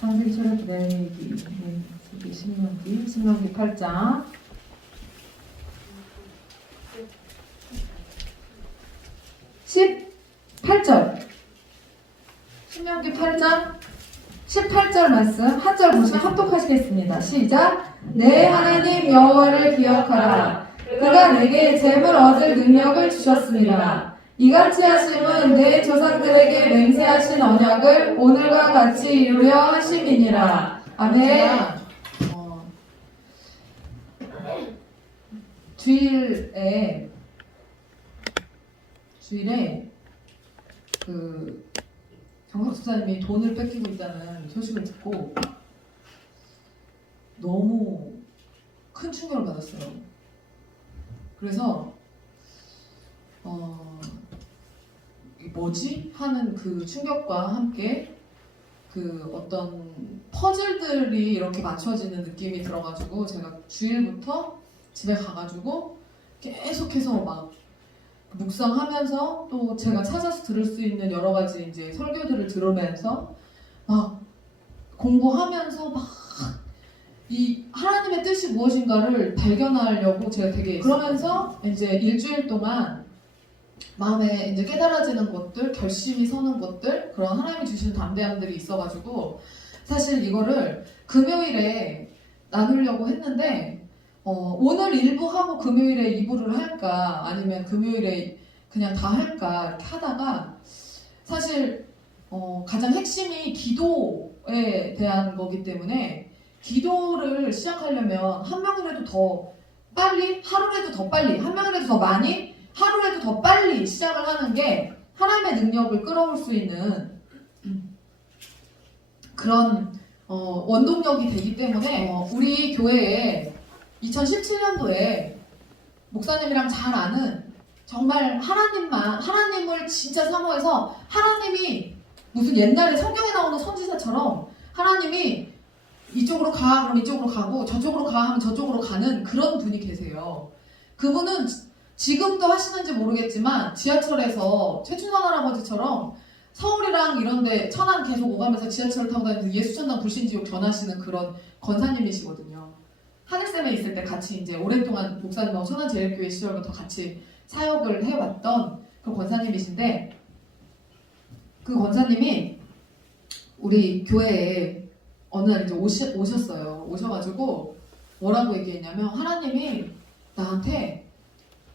상생철의 기다리기. 네, 신명기 8장. 18절. 신명기 8장 18절 말씀 한 절 보시면 합독하시겠습니다. 시작. 내 하나님 여호와를 기억하라. 그가 내게 재물 얻을 능력을 주셨습니다. 이같이 하심은 내 조상들에게 맹세하신 언약을 오늘과 같이 이루려 하심이니라. 아멘. 주일에 그 경석 집사님이 돈을 뺏기고 있다는 소식을 듣고 너무 큰 충격을 받았어요. 그래서 뭐지? 하는 그 충격과 함께 그 어떤 퍼즐들이 이렇게 맞춰지는 느낌이 들어가지고 제가 주일부터 집에 가가지고 계속해서 막 묵상하면서 또 제가 찾아서 들을 수 있는 여러 가지 이제 설교들을 들으면서 막 공부하면서 막 이 하나님의 뜻이 무엇인가를 발견하려고 제가 되게 그러면서 이제 일주일 동안 마음에 이제 깨달아지는 것들, 결심이 서는 것들, 그런 하나님이 주시는 담대함들이 있어가지고 사실 이거를 금요일에 나누려고 했는데 오늘 일부 하고 금요일에 2부를 할까 아니면 금요일에 그냥 다 할까 이렇게 하다가 사실 가장 핵심이 기도에 대한 거기 때문에 기도를 시작하려면 한 명이라도 더 빨리, 하루라도 더 빨리, 한 명이라도 더 많이, 하루라도 더 빨리 시작을 하는 게 하나님의 능력을 끌어올 수 있는 그런 원동력이 되기 때문에 우리 교회에 2017년도에 목사님이랑 잘 아는 정말 하나님을 진짜 사모해서 하나님이 무슨 옛날에 성경에 나오는 선지자처럼 하나님이 이쪽으로 가 그럼 이쪽으로 가고 저쪽으로 가 하면 저쪽으로 가는 그런 분이 계세요. 그분은 지금도 하시는지 모르겠지만 지하철에서 최춘원 할아버지처럼 서울이랑 이런데 천안 계속 오가면서 지하철을 타고 다니면서 예수천당 불신지옥 전하시는 그런 권사님이시거든요. 하늘샘에 있을 때 같이 이제 오랫동안 목사님하고 천안제일교회 시절부터 같이 사역을 해왔던 그 권사님이신데 그 권사님이 우리 교회에 어느 날 이제 오셨어요. 오셔가지고 뭐라고 얘기했냐면 하나님이 나한테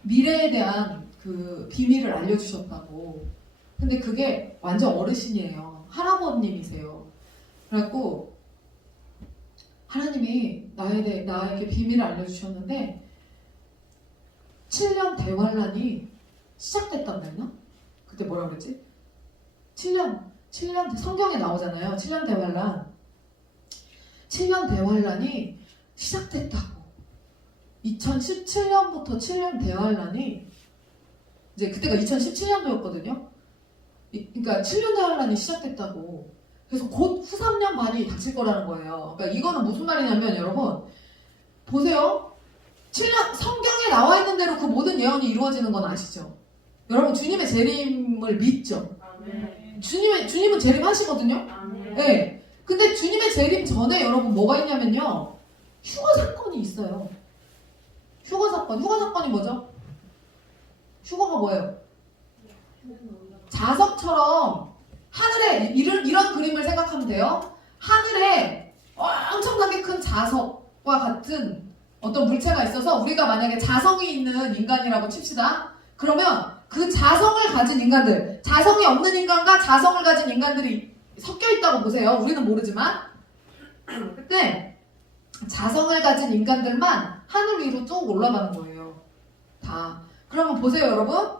미래에 대한 그 비밀을 알려주셨다고. 근데 그게 완전 어르신이에요. 할아버님이세요. 그래갖고 하나님이 나에게 비밀을 알려주셨는데 7년 대환란이 시작됐단 했나? 그때 뭐라 그랬지? 7년 성경에 나오잖아요. 7년 대환란. 7년 대환란이 시작됐다고. 2017년부터 7년 대환란이 이제 그때가 2017년도였거든요. 그러니까 7년 대환란이 시작됐다고. 그래서 곧 후 3년 반이 닥칠 거라는 거예요. 그러니까 이거는 무슨 말이냐면 여러분 보세요. 7년 성경에 나와 있는 대로 그 모든 예언이 이루어지는 건 아시죠? 여러분 주님의 재림을 믿죠? 주님은 재림하시거든요. 네. 근데 주님의 재림 전에 여러분 뭐가 있냐면요. 휴거 사건이 있어요. 휴거 사건이 뭐죠? 휴거가 뭐예요? 자석처럼 하늘에 이런 그림을 생각하면 돼요. 하늘에 엄청나게 큰 자석과 같은 어떤 물체가 있어서 우리가 만약에 자성이 있는 인간이라고 칩시다. 그러면 그 자성을 가진 인간들, 자성이 없는 인간과 자성을 가진 인간들이 섞여 있다고 보세요. 우리는 모르지만. 그때 자성을 가진 인간들만 하늘 위로 쭉 올라가는 거예요. 다. 그러면 보세요, 여러분.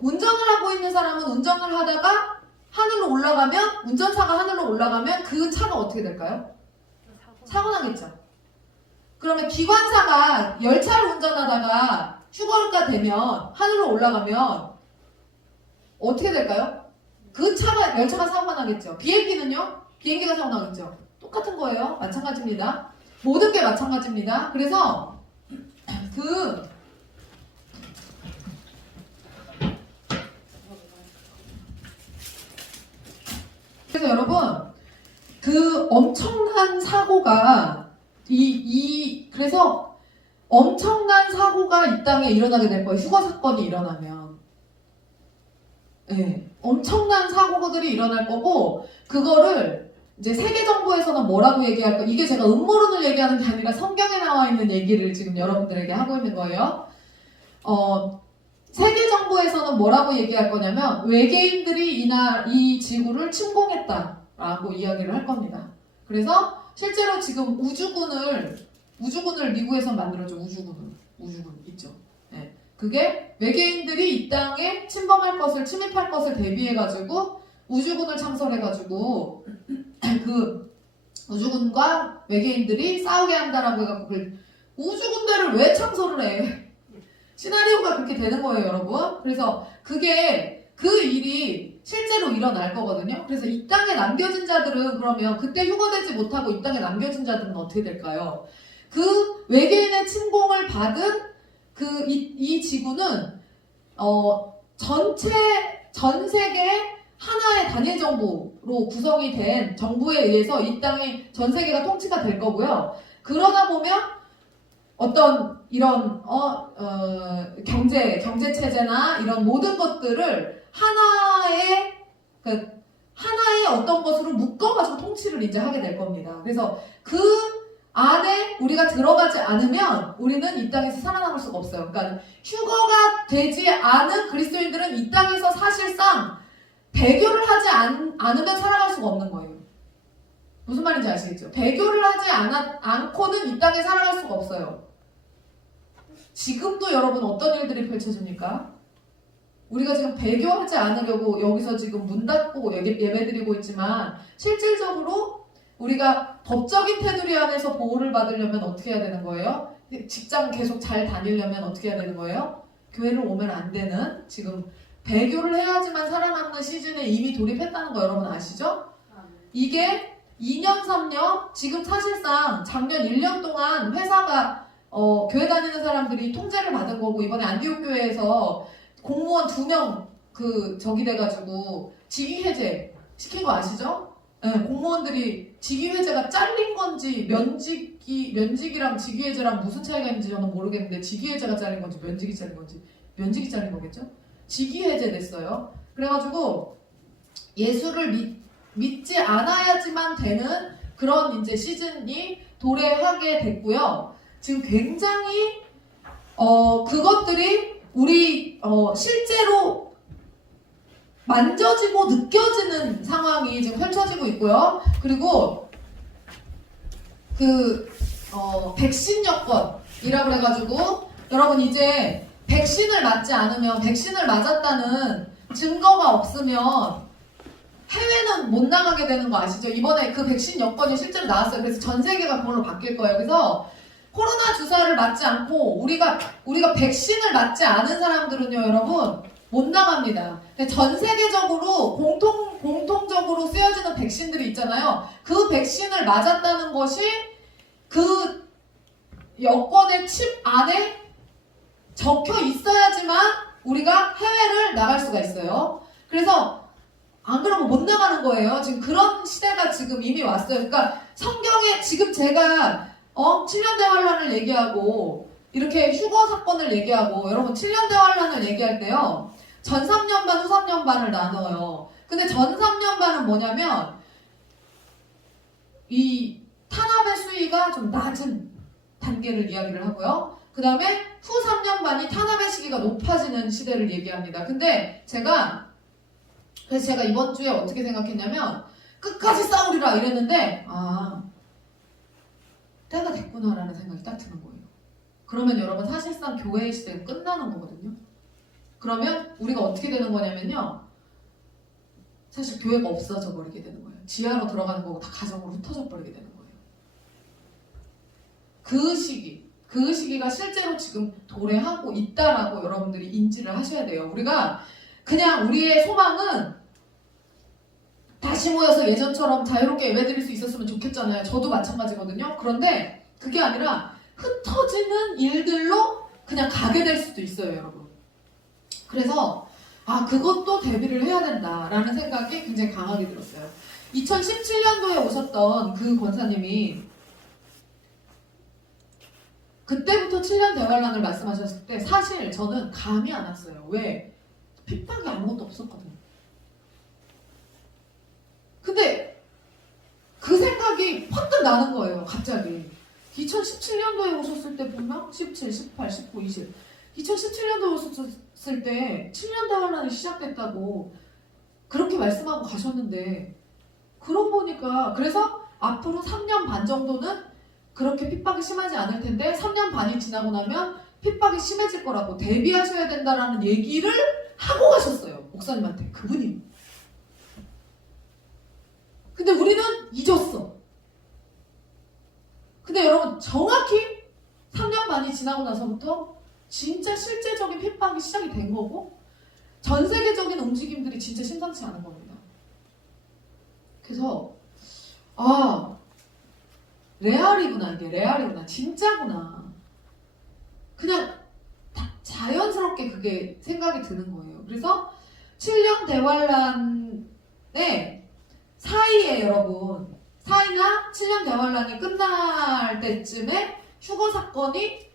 운전을 하고 있는 사람은 운전을 하다가 하늘로 올라가면, 운전사가 하늘로 올라가면 그 차가 어떻게 될까요? 사고 나겠죠. 그러면 기관사가 열차를 운전하다가 휴거가 되면 하늘로 올라가면 어떻게 될까요? 그 열차가 사고가 나겠죠. 비행기는요? 비행기가 사고 나겠죠. 똑같은 거예요. 마찬가지입니다. 모든 게 마찬가지입니다. 그래서 그래서 여러분 엄청난 사고가 그래서 엄청난 사고가 이 땅에 일어나게 될 거예요. 휴거 사건이 일어나면. 네, 엄청난 사고들이 일어날 거고 그거를 이제 세계 정부에서는 뭐라고 얘기할까? 이게 제가 음모론을 얘기하는 게 아니라 성경에 나와 있는 얘기를 지금 여러분들에게 하고 있는 거예요. 세계 정부에서는 뭐라고 얘기할 거냐면 외계인들이 이 지구를 침공했다라고 이야기를 할 겁니다. 그래서 실제로 지금 우주군을 미국에서 만들었죠. 우주군 있죠. 네. 그게 외계인들이 이 땅에 침입할 것을 대비해가지고 우주군을 창설해가지고 그 우주군과 외계인들이 싸우게 한다라고 해갖고 우주군대를 왜 창설을 해? 시나리오가 그렇게 되는 거예요, 여러분. 그래서 그 일이 실제로 일어날 거거든요. 그래서 이 땅에 남겨진 자들은 그러면 그때 휴거되지 못하고 이 땅에 남겨진 자들은 어떻게 될까요? 그 외계인의 침공을 받은 이 지구는 전 세계 하나의 단일 정부로 구성이 된 정부에 의해서 이 땅이 전 세계가 통치가 될 거고요. 그러다 보면 어떤 이런 경제 체제나 이런 모든 것들을 하나의 어떤 것으로 묶어가지고 통치를 이제 하게 될 겁니다. 그래서 그 안에 우리가 들어가지 않으면 우리는 이 땅에서 살아남을 수가 없어요. 그러니까 휴거가 되지 않은 그리스도인들은 이 땅에서 사실상 배교를 하지 않으면 살아갈 수가 없는 거예요. 무슨 말인지 아시겠죠? 배교를 하지 않고는 이 땅에 살아갈 수가 없어요. 지금도 여러분 어떤 일들이 펼쳐집니까? 우리가 지금 배교하지 않으려고 여기서 지금 문 닫고 예배드리고 있지만 실질적으로 우리가 법적인 테두리 안에서 보호를 받으려면 어떻게 해야 되는 거예요? 직장 계속 잘 다니려면 어떻게 해야 되는 거예요? 교회를 오면 안 되는 지금 배교를 해야지만 살아남는 시즌에 이미 돌입했다는 거 여러분 아시죠? 이게 2년, 3년 지금 사실상 작년 1년 동안 회사가 교회 다니는 사람들이 통제를 받은 거고 이번에 안디옥 교회에서 공무원 2명 저기 돼가지고 직위 해제 시킨 거 아시죠? 네, 공무원들이 직위 해제가 잘린 건지 면직이랑 직위 해제랑 무슨 차이가 있는지 저는 모르겠는데 직위 해제가 잘린 건지 면직이 잘린 건지 면직이 잘린 거겠죠? 직위 해제 됐어요. 그래가지고 예수를 믿지 않아야지만 되는 그런 이제 시즌이 도래하게 됐고요. 지금 굉장히 그것들이 우리 실제로 만져지고 느껴지는 상황이 지금 펼쳐지고 있고요. 그리고 백신 여권이라고 해가지고 여러분 이제 백신을 맞지 않으면 백신을 맞았다는 증거가 없으면 해외는 못 나가게 되는 거 아시죠? 이번에 그 백신 여권이 실제로 나왔어요. 그래서 전 세계가 그걸로 바뀔 거예요. 그래서 코로나 주사를 맞지 않고 우리가 백신을 맞지 않은 사람들은요, 여러분 못 나갑니다. 전 세계적으로 공통적으로 쓰여지는 백신들이 있잖아요. 그 백신을 맞았다는 것이 그 여권의 칩 안에 적혀 있어야지만 우리가 해외를 나갈 수가 있어요. 그래서 안 그러면 못 나가는 거예요. 지금 그런 시대가 지금 이미 왔어요. 그러니까 성경에 지금 제가 7년대 환란을 얘기하고 이렇게 휴거 사건을 얘기하고 여러분 7년대 환란을 얘기할 때요. 전 3년반, 후 3년반을 나눠요. 근데 전 3년반은 뭐냐면 이 탄압의 수위가 좀 낮은 단계를 이야기를 하고요. 그 다음에 후 3년반이 탄압의 시기가 높아지는 시대를 얘기합니다. 근데 그래서 제가 이번 주에 어떻게 생각했냐면 끝까지 싸우리라 이랬는데 때가 됐구나라는 생각이 딱 드는 거예요. 그러면 여러분 사실상 교회의 시대는 끝나는 거거든요. 그러면 우리가 어떻게 되는 거냐면요. 사실 교회가 없어져 버리게 되는 거예요. 지하로 들어가는 거고 다 가정으로 흩어져 버리게 되는 거예요. 그 시기가 실제로 지금 도래하고 있다라고 여러분들이 인지를 하셔야 돼요. 우리가 그냥 우리의 소망은 다시 모여서 예전처럼 자유롭게 예배드릴 수 있었으면 좋겠잖아요. 저도 마찬가지거든요. 그런데 그게 아니라 흩어지는 일들로 그냥 가게 될 수도 있어요, 여러분. 그래서 그것도 대비를 해야 된다라는 생각이 굉장히 강하게 들었어요. 2017년도에 오셨던 그 권사님이 그때부터 7년 대환란을 말씀하셨을 때 사실 저는 감이 안 왔어요. 왜? 핍박이 아무것도 없었거든요. 근데 그 생각이 퍼뜩 나는 거예요. 갑자기. 2017년도에 오셨을 때 보면 17, 18, 19, 20 2017년도에 오셨을 때 7년 대환란이 시작됐다고 그렇게 말씀하고 가셨는데 그러고 보니까 그래서 앞으로 3년 반 정도는 그렇게 핍박이 심하지 않을 텐데 3년 반이 지나고 나면 핍박이 심해질 거라고 대비하셔야 된다라는 얘기를 하고 가셨어요. 목사님한테. 그분이. 근데 우리는 잊었어. 근데 여러분 정확히 3년 반이 지나고 나서부터 진짜 실제적인 핍박이 시작이 된 거고 전 세계적인 움직임들이 진짜 심상치 않은 겁니다. 그래서 레알이구나. 이게 레알이구나. 진짜구나. 그냥 자연스럽게 그게 생각이 드는 거예요. 그래서 7년 대환란의 사이에 여러분 사이나 7년 대환란이 끝날 때쯤에 휴거 사건이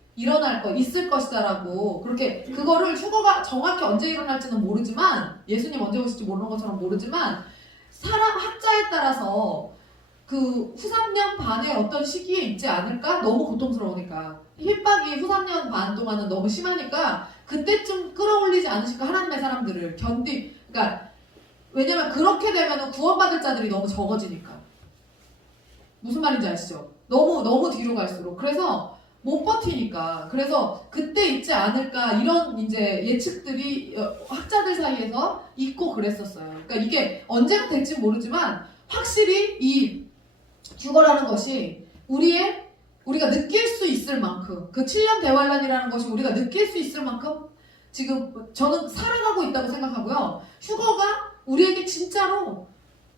있을 것이다라고 그렇게 그거를 휴거가 정확히 언제 일어날지는 모르지만 예수님 언제 오실지 모르는 것처럼 모르지만 사람 학자에 따라서 그 후 3년 반의 어떤 시기에 있지 않을까? 너무 고통스러우니까 핍박이 후 3년 반 동안은 너무 심하니까 그때쯤 끌어올리지 않으실까? 하나님의 사람들을 그러니까 왜냐면 그렇게 되면 구원받을 자들이 너무 적어지니까 무슨 말인지 아시죠? 너무 뒤로 갈수록 그래서 못 버티니까 그래서 그때 있지 않을까 이런 이제 예측들이 학자들 사이에서 있고 그랬었어요. 그러니까 이게 언제가 될지 모르지만 확실히 이 휴거라는 것이 우리가 느낄 수 있을 만큼 그 7년 대환란이라는 것이 우리가 느낄 수 있을 만큼 지금 저는 살아가고 있다고 생각하고요. 휴거가 우리에게 진짜로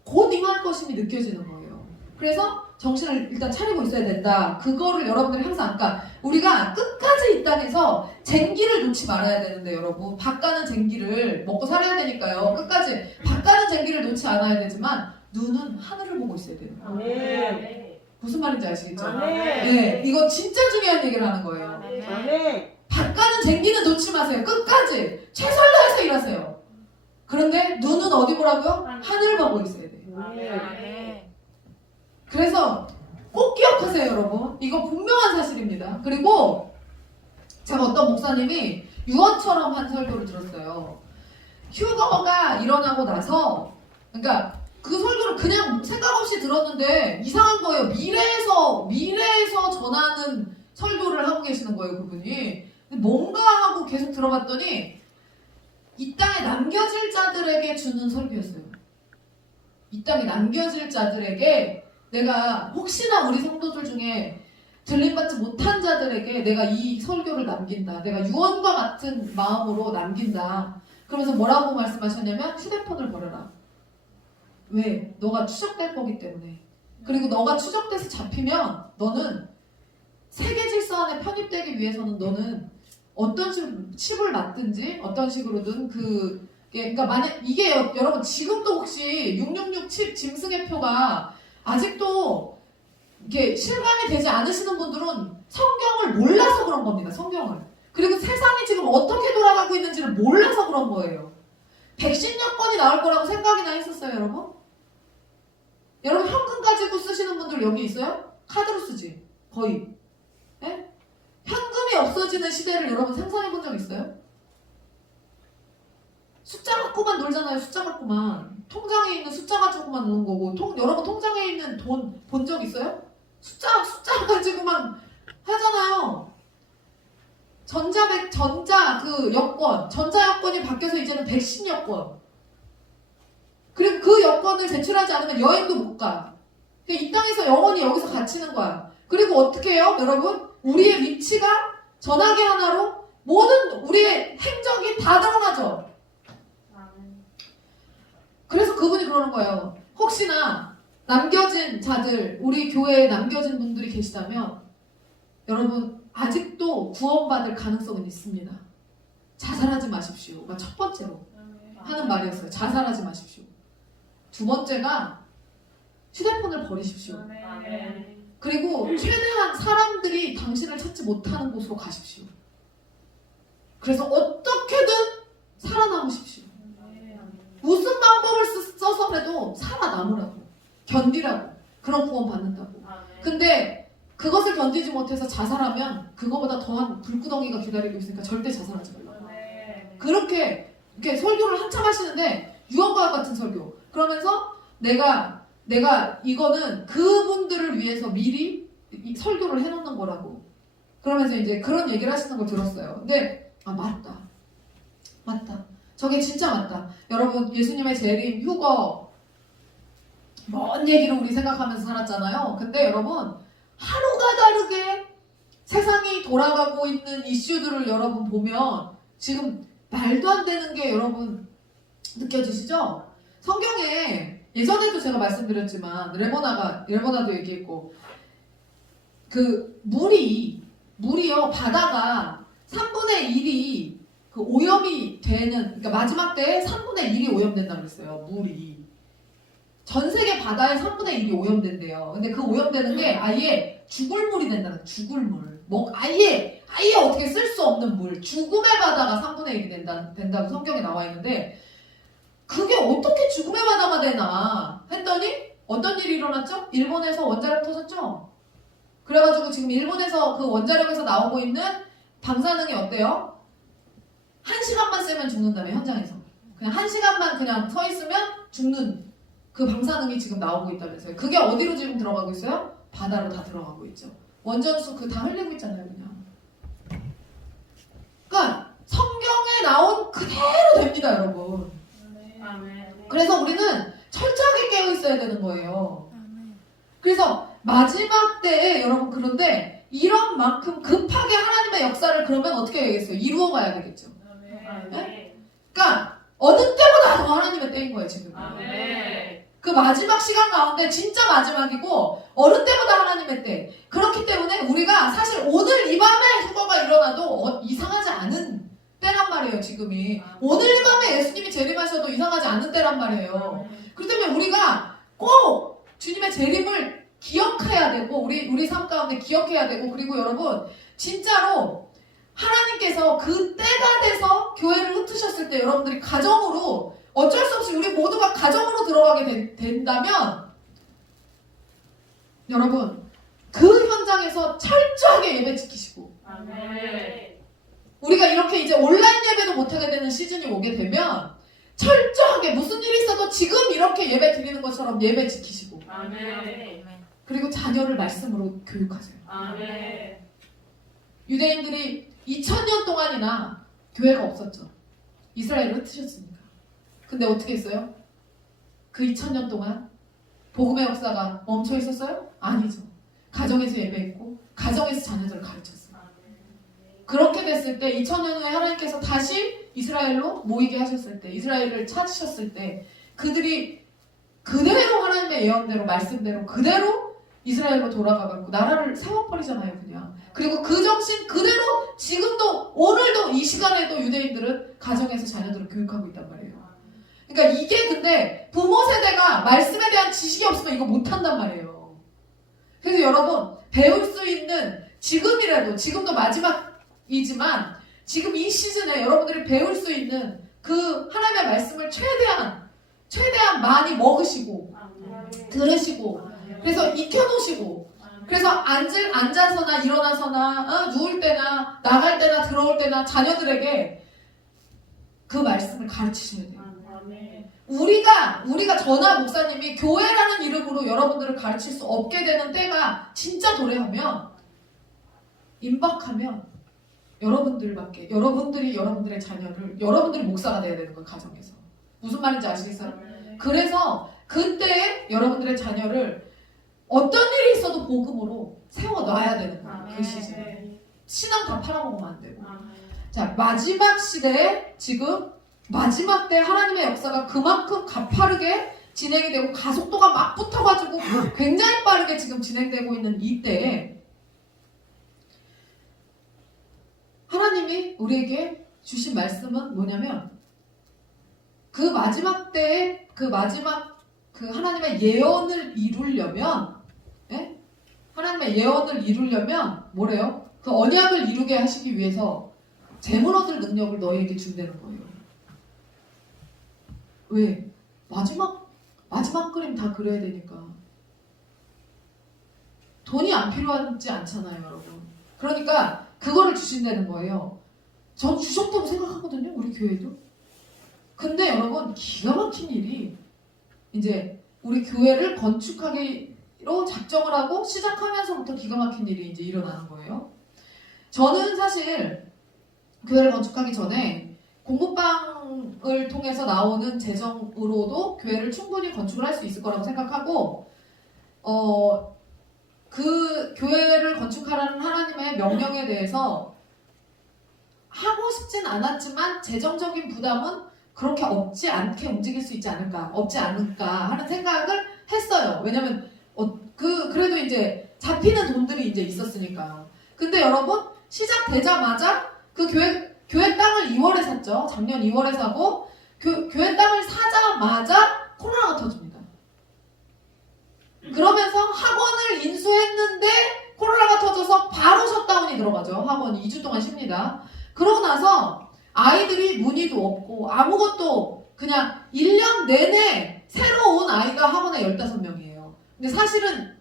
곧 임할 것임이 느껴지는 거예요. 그래서 정신을 일단 차리고 있어야 된다. 그거를 여러분들이 항상 그러니까 우리가 끝까지 이 땅에서 쟁기를 놓지 말아야 되는데 여러분 밥 가는 쟁기를 먹고 살아야 되니까요. 끝까지 밥 가는 쟁기를 놓지 않아야 되지만 눈은 하늘을 보고 있어야 돼요. 무슨 말인지 아시겠죠? 네, 이거 진짜 중요한 얘기를 하는 거예요. 밥 가는 쟁기는 놓지 마세요. 끝까지 최선을 다해서 일하세요. 그런데 눈은 어디 보라고요? 하늘 보고 있어야 돼요. 그래서 꼭 기억하세요, 여러분. 이거 분명한 사실입니다. 그리고 제가 어떤 목사님이 유언처럼 한 설교를 들었어요. 휴거가 일어나고 나서 그러니까 그 설교를 그냥 생각 없이 들었는데 이상한 거예요. 미래에서 전하는 설교를 하고 계시는 거예요, 그분이. 뭔가 하고 계속 들어봤더니 이 땅에 남겨질 자들에게 주는 설교였어요. 이 땅에 남겨질 자들에게 내가 혹시나 우리 성도들 중에 들림받지 못한 자들에게 내가 이 설교를 남긴다. 내가 유언과 같은 마음으로 남긴다. 그러면서 뭐라고 말씀하셨냐면 휴대폰을 버려라. 왜? 너가 추적될 거기 때문에. 그리고 너가 추적돼서 잡히면 너는 세계 질서 안에 편입되기 위해서는 너는 어떤 식으로 칩을 맞든지 어떤 식으로든 그러니까 만약 이게 여러분 지금도 혹시 666 칩 짐승의 표가 아직도 이게 실감이 되지 않으시는 분들은 성경을 몰라서 그런 겁니다. 성경을. 그리고 세상이 지금 어떻게 돌아가고 있는지를 몰라서 그런 거예요. 백신 여권이 나올 거라고 생각이나 했었어요, 여러분? 여러분 현금 가지고 쓰시는 분들 여기 있어요? 카드로 쓰지? 거의. 네? 현금이 없어지는 시대를 여러분 상상해 본 적 있어요? 숫자 갖고만 놀잖아요. 숫자 갖고만. 통장에 있는 숫자 가지고만 노는 거고 여러분 통장에 있는 돈 본 적 있어요? 숫자 가지고만 하잖아요. 전자 여권, 전자 여권이 바뀌어서 이제는 백신 여권. 그리고 그 여권을 제출하지 않으면 여행도 못 가. 이 땅에서 영원히 여기서 갇히는 거야. 그리고 어떻게 해요, 여러분? 우리의 위치가 전화기 하나로 모든 우리의 행적이 다 드러나죠. 그래서 그분이 그러는 거예요. 혹시나 남겨진 자들, 우리 교회에 남겨진 분들이 계시다면 여러분 아직도 구원받을 가능성은 있습니다. 자살하지 마십시오가 첫 번째로 하는 말이었어요. 자살하지 마십시오. 두 번째가 휴대폰을 버리십시오. 아멘. 그리고 최대한 사람들이 당신을 찾지 못하는 곳으로 가십시오. 그래서 어떻게든 살아남으십시오. 무슨 방법을 써서라도 살아남으라고, 견디라고, 그런 구원 받는다고. 근데 그것을 견디지 못해서 자살하면 그거보다 더한 불구덩이가 기다리고 있으니까 절대 자살하지 말라고. 그렇게 이렇게 설교를 한참 하시는데 유언과학 같은 설교. 그러면서 내가 이거는 그분들을 위해서 미리 이 설교를 해놓는 거라고. 그러면서 이제 그런 얘기를 하시는 걸 들었어요. 근데 맞다. 저게 진짜 맞다. 여러분, 예수님의 재림, 휴거, 먼 얘기를 우리 생각하면서 살았잖아요. 근데 여러분, 하루가 다르게 세상이 돌아가고 있는 이슈들을 여러분 보면 지금 말도 안 되는 게 여러분 느껴지시죠? 성경에 예전에도 제가 말씀드렸지만 레모나도 얘기했고, 그 물이요, 바다가 3분의 1이 그 오염이 되는, 그러니까 마지막 때에 3분의 1이 오염된다고 그랬어요. 물이 전 세계 바다의 3분의 1이 오염된대요. 근데 그 오염되는 게 아예 죽을 물이 된다는, 죽을 물, 아예 어떻게 쓸 수 없는 물, 죽음의 바다가 3분의 1이 된다고 성경에 나와 있는데, 그게 어떻게 죽음의 바다가 되나 했더니 어떤 일이 일어났죠? 일본에서 원자력 터졌죠? 그래가지고 지금 일본에서 그 원자력에서 나오고 있는 방사능이 어때요? 1시간만 쐬면 죽는다며, 현장에서. 그냥 1시간만 그냥 서 있으면 죽는 그 방사능이 지금 나오고 있다면서요. 그게 어디로 지금 들어가고 있어요? 바다로 다 들어가고 있죠. 원전수 그 다 흘리고 있잖아요, 그냥. 그러니까 성경에 나온 그대로 됩니다, 여러분. 그래서 우리는 철저하게 깨어 있어야 되는 거예요. 그래서 마지막 때에 여러분, 그런데 이런 만큼 급하게 하나님의 역사를 그러면 어떻게 해야겠어요? 이루어 가야 되겠죠. 네? 그러니까 어느 때보다 더 하나님의 때인 거예요, 지금. 그 마지막 시간 가운데 진짜 마지막이고 어느 때보다 하나님의 때. 그렇기 때문에 우리가 사실 오늘 이 밤에 휴거가 일어나도 이상하지 않은 때란 말이에요, 지금이. 오늘 이 밤에 예수님이 재림하셔도 이상하지 않은 때란 말이에요. 그렇기 때문에 우리가 꼭 주님의 재림을 기억해야 되고, 우리 삶 가운데 기억해야 되고, 그리고 여러분, 진짜로 하나님께서 그 때가 돼서 교회를 흩으셨을 때 여러분들이 가정으로, 어쩔 수 없이 우리 모두가 가정으로 들어가게 된다면, 여러분, 그 현장에서 철저하게 예배 지키시고, 우리가 이렇게 이제 온라인 예배도 못하게 되는 시즌이 오게 되면 철저하게 무슨 일이 있어도 지금 이렇게 예배 드리는 것처럼 예배 지키시고, 그리고 자녀를 말씀으로 교육하세요. 유대인들이 2000년 동안이나 교회가 없었죠. 이스라엘을 흩으셨으니까. 근데 어떻게 했어요? 그 2000년 동안 복음의 역사가 멈춰 있었어요? 아니죠. 가정에서 예배했고 가정에서 자녀들을 가르쳤어요. 그렇게 됐을 때 2000년 후에 하나님께서 다시 이스라엘로 모이게 하셨을 때, 이스라엘을 찾으셨을 때, 그들이 그대로 하나님의 예언대로, 말씀대로 그대로 이스라엘로 돌아가갖고 나라를 세워버리잖아요, 그냥. 그리고 그 정신 그대로 지금도, 오늘도, 이 시간에도 유대인들은 가정에서 자녀들을 교육하고 있단 말이에요. 그러니까 이게, 근데 부모 세대가 말씀에 대한 지식이 없으면 이거 못한단 말이에요. 그래서 여러분, 배울 수 있는, 지금이라도, 지금도 마지막이지만 지금 이 시즌에 여러분들이 배울 수 있는 그 하나님의 말씀을 최대한 많이 먹으시고 들으시고, 그래서 익혀놓으시고, 그래서 앉아서나 일어나서나 누울 때나 나갈 때나 들어올 때나 자녀들에게 그 말씀을 가르치시면 돼요. 우리가 저나 목사님이 교회라는 이름으로 여러분들을 가르칠 수 없게 되는 때가 진짜 도래하면, 임박하면 여러분들이 여러분들의 자녀를, 여러분들이 목사가 돼야 되는 거예요, 가정에서. 무슨 말인지 아시겠어요? 그래서 그때 여러분들의 자녀를 어떤 일이 있어도 복음으로 세워놔야 되는 거예요, 그 시즌에. 신앙 다 팔아먹으면 안 되고. 자, 마지막 시대에 지금 마지막 때 하나님의 역사가 그만큼 가파르게 진행이 되고 가속도가 막 붙어가지고 굉장히 빠르게 지금 진행되고 있는 이때에 하나님이 우리에게 주신 말씀은 뭐냐면, 그 마지막 때에 그 마지막 그 하나님의 예언을 이루려면, 예? 하나님의 예언을 이루려면 뭐래요? 그 언약을 이루게 하시기 위해서 재물 얻을 능력을 너희에게 준다는 거예요. 왜? 마지막 그림 다 그려야 되니까. 돈이 안 필요하지 않잖아요, 여러분. 그러니까 그거를 주신다는 거예요. 전 주셨다고 생각하거든요, 우리 교회도. 근데 여러분, 기가 막힌 일이 이제 우리 교회를 건축하기로 작정을 하고 시작하면서부터 기가 막힌 일이 이제 일어나는 거예요. 저는 사실 교회를 건축하기 전에 공부방을 통해서 나오는 재정으로도 교회를 충분히 건축을 할 수 있을 거라고 생각하고, 그 교회를 건축하라는 하나님의 명령에 대해서 하고 싶진 않았지만 재정적인 부담은 그렇게 없지 않게 움직일 수 있지 않을까, 없지 않을까 하는 생각을 했어요. 왜냐면 그래도 이제 잡히는 돈들이 이제 있었으니까. 근데 여러분, 시작되자마자 그 교회 땅을 2월에 샀죠. 작년 2월에 사고 교회 땅을 사자마자 코로나가 터집니다. 그러면서 학원을 인수했는데 코로나가 터져서 바로 셧다운이 들어가죠. 학원이 2주 동안 쉽니다. 그러고 나서 아이들이 문의도 없고 아무것도, 그냥 1년 내내 새로 온 아이가 학원에 15명이에요. 근데 사실은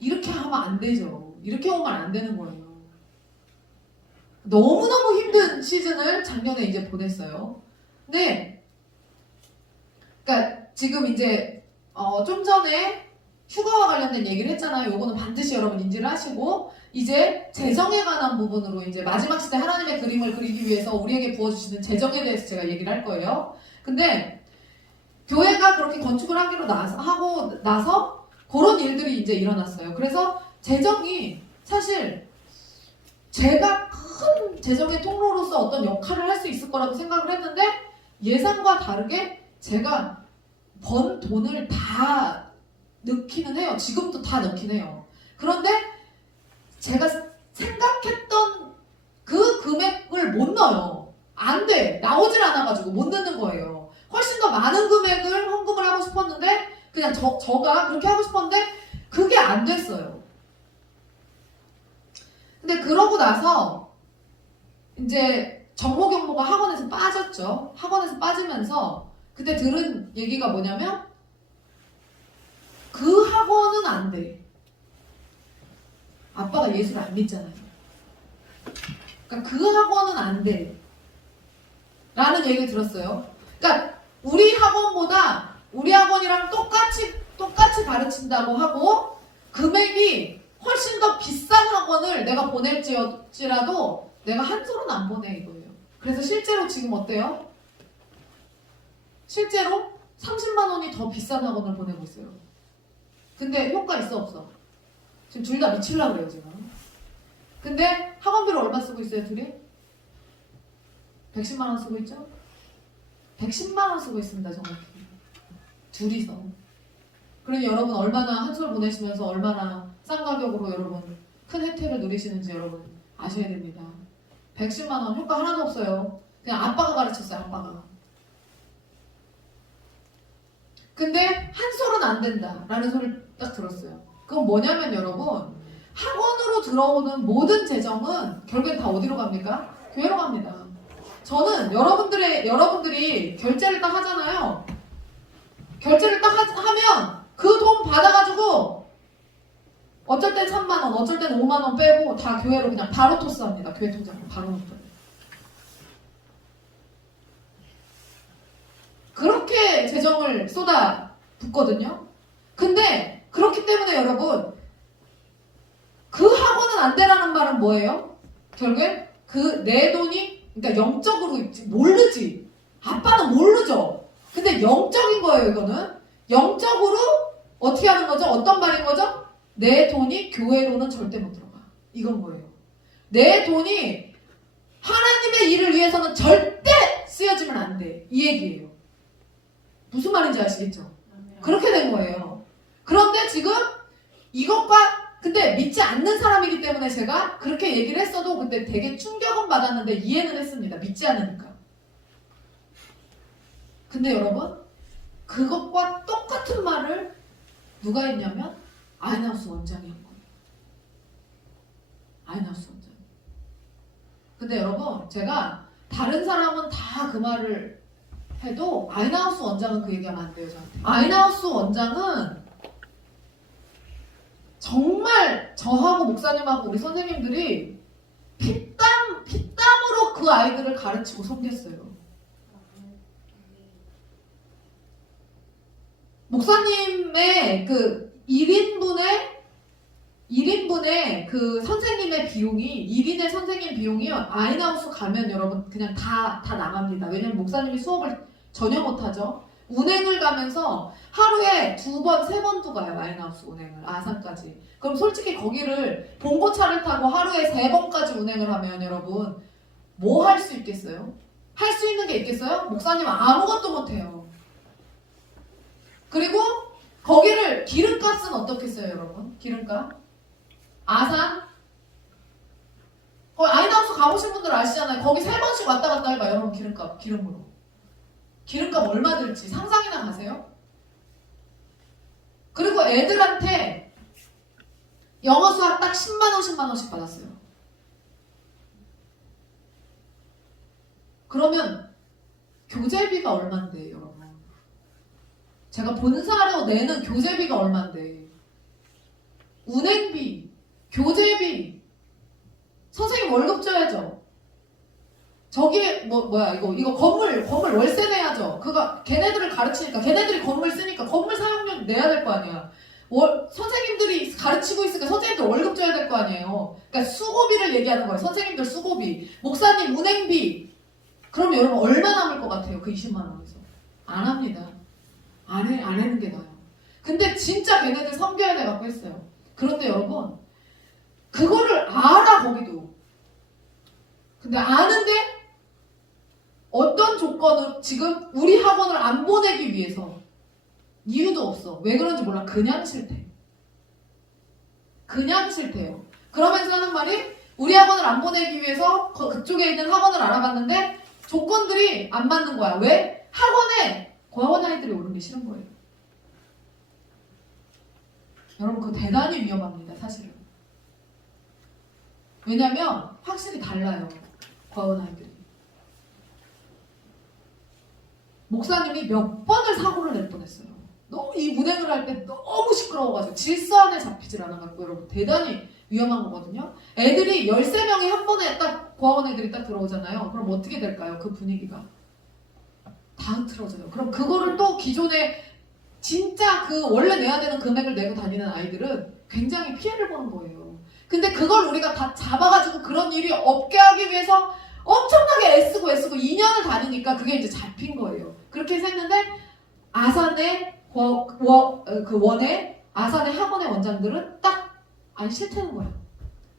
이렇게 하면 안 되죠. 이렇게 오면 안 되는 거예요. 너무너무 힘든 시즌을 작년에 이제 보냈어요. 근데 그러니까 지금 이제 좀 전에 휴가와 관련된 얘기를 했잖아요. 요거는 반드시 여러분 인지를 하시고, 이제 재정에 관한 부분으로 이제 마지막 시대 하나님의 그림을 그리기 위해서 우리에게 부어주시는 재정에 대해서 제가 얘기를 할 거예요. 근데 교회가 그렇게 건축을 하고 나서 그런 일들이 이제 일어났어요. 그래서 재정이 사실 제가 큰 재정의 통로로서 어떤 역할을 할 수 있을 거라고 생각을 했는데, 예상과 다르게 제가 번 돈을 다 넣기는 해요. 지금도 다 넣긴 해요. 그런데 제가 생각했던 그 금액을 못 넣어요. 안 돼. 나오질 않아가지고 못 넣는 거예요. 훨씬 더 많은 금액을 헌금을 하고 싶었는데, 그냥 저가 그렇게 하고 싶었는데 그게 안 됐어요. 근데 그러고 나서 이제 정모 경모가 학원에서 빠졌죠. 학원에서 빠지면서 그때 들은 얘기가 뭐냐면, 그 학원은 안 돼. 아빠가 예수를 안 믿잖아요. 그러니까 그 학원은 안 돼. 라는 얘기를 들었어요. 그러니까 우리 학원이랑 똑같이 가르친다고 하고 금액이 훨씬 더 비싼 학원을 내가 보낼지라도 내가 한 솔은 안 보내, 이거예요. 그래서 실제로 지금 어때요? 실제로 30만 원이 더 비싼 학원을 보내고 있어요. 근데 효과 있어, 없어? 지금 둘 다 미치려고 그래요, 지금. 근데 학원비를 얼마 쓰고 있어요, 둘이? 110만 원 쓰고 있죠? 110만 원 쓰고 있습니다, 정확히. 둘이서. 그러니 여러분 얼마나 한 솔 보내시면서 얼마나 싼 가격으로 여러분 큰 혜택을 누리시는지 여러분 아셔야 됩니다. 110만 원 효과 하나도 없어요. 그냥 아빠가 가르쳤어요, 아빠가. 근데 한 솔은 안 된다 라는 소리를 딱 들었어요. 그건 뭐냐면 여러분, 학원으로 들어오는 모든 재정은 결국엔 다 어디로 갑니까? 교회로 갑니다. 저는 여러분들이 결제를 딱 하잖아요. 결제를 딱 하면 그 돈 받아가지고 어쩔 땐 3만 원, 어쩔 땐 5만 원 빼고 다 교회로 그냥 바로 토스합니다. 교회 통장으로 바로 넣어요. 그렇게 재정을 쏟아 붓거든요. 근데 그렇기 때문에 여러분, 그 학원은 안 되라는 말은 뭐예요? 결국에 그 내 돈이, 그러니까 영적으로 모르지. 아빠는 모르죠. 근데 영적인 거예요, 이거는. 영적으로 어떻게 하는 거죠? 어떤 말인 거죠? 내 돈이 교회로는 절대 못 들어가. 이건 뭐예요? 내 돈이 하나님의 일을 위해서는 절대 쓰여지면 안 돼. 이 얘기예요. 무슨 말인지 아시겠죠? 그렇게 된 거예요. 그런데 지금 근데 믿지 않는 사람이기 때문에 제가 그렇게 얘기를 했어도 그때 되게 충격은 받았는데 이해는 했습니다. 믿지 않으니까. 근데 여러분, 그것과 똑같은 말을 누가 했냐면 아인하우스 원장이 한 거예요. 아인하우스 원장. 근데 여러분, 제가 다른 사람은 다 그 말을 해도 아인하우스 원장은 그 얘기하면 안 돼요, 저한테. 아인하우스 원장은 정말 저하고 목사님하고 우리 선생님들이 피땀으로 그 아이들을 가르치고 섬겼어요. 목사님의 그 1인분의 그 선생님의 비용이, 1인의 선생님 비용이 아인하우스 가면 여러분 그냥 다 나갑니다. 왜냐면 목사님이 수업을 전혀 못하죠. 운행을 가면서 하루에 2번, 3번도 가요. 아인하우스 운행을. 아산까지. 그럼 솔직히 거기를 봉고차를 타고 하루에 3번까지 운행을 하면 여러분 뭐 할 수 있겠어요? 할 수 있는 게 있겠어요? 목사님은 아무것도 못해요. 그리고 거기를 기름값은 어떻게 써요, 여러분? 기름값? 아산? 거기 아이다우스 가보신 분들 아시잖아요. 거기 3번씩 왔다 갔다 해봐, 여러분. 기름으로. 기름값 얼마 들지 상상이나 가세요? 그리고 애들한테 영어 수학 딱 10만원, 10만원씩 받았어요. 그러면 교재비가 얼만데, 여러분? 제가 본사로 내는 교재비가 얼만데, 운행비, 교재비, 선생님 월급 줘야죠. 저기 뭐야 이거 건물 월세 내야죠. 그거 걔네들을 가르치니까, 걔네들이 건물 쓰니까 건물 사용료 내야 될 거 아니야. 선생님들이 가르치고 있으니까 선생님들 월급 줘야 될 거 아니에요. 그러니까 수고비를 얘기하는 거예요. 선생님들 수고비, 목사님 운행비. 그럼 여러분 얼마 남을 것 같아요? 그 20만 원에서 안 합니다. 안 하는 게 나아요. 근데 진짜 걔네들 섬겨야 돼갖고 했어요. 그런데 여러분 그거를 알아, 거기도. 근데 아는데 어떤 조건으로 지금 우리 학원을 안 보내기 위해서, 이유도 없어. 왜 그런지 몰라. 그냥 싫대. 그냥 싫대요. 그러면서 하는 말이, 우리 학원을 안 보내기 위해서 그쪽에 있는 학원을 알아봤는데 조건들이 안 맞는 거야. 왜? 학원에 고학원 아이들이 오는 게 싫은 거예요. 여러분 그거 대단히 위험합니다, 사실은. 왜냐면 확실히 달라요, 고학원 아이들이. 목사님이 몇 번을 사고를 낼 뻔했어요. 이 운행을 할 때 너무 시끄러워가지고 질서 안에 잡히질 않아가지고. 여러분 대단히 위험한 거거든요. 애들이 13명이 한 번에 딱 고학원 애들이 딱 들어오잖아요. 그럼 어떻게 될까요? 그 분위기가 다 흐트러져요. 그럼 그거를 또 기존에 진짜 그 원래 내야 되는 금액을 내고 다니는 아이들은 굉장히 피해를 보는 거예요. 근데 그걸 우리가 다 잡아가지고 그런 일이 없게 하기 위해서 엄청나게 애쓰고 2년을 다니니까 그게 이제 잡힌 거예요. 그렇게 해서 했는데 아산의 원의 아산의 학원의 원장들은 딱 안 싫다는 거야.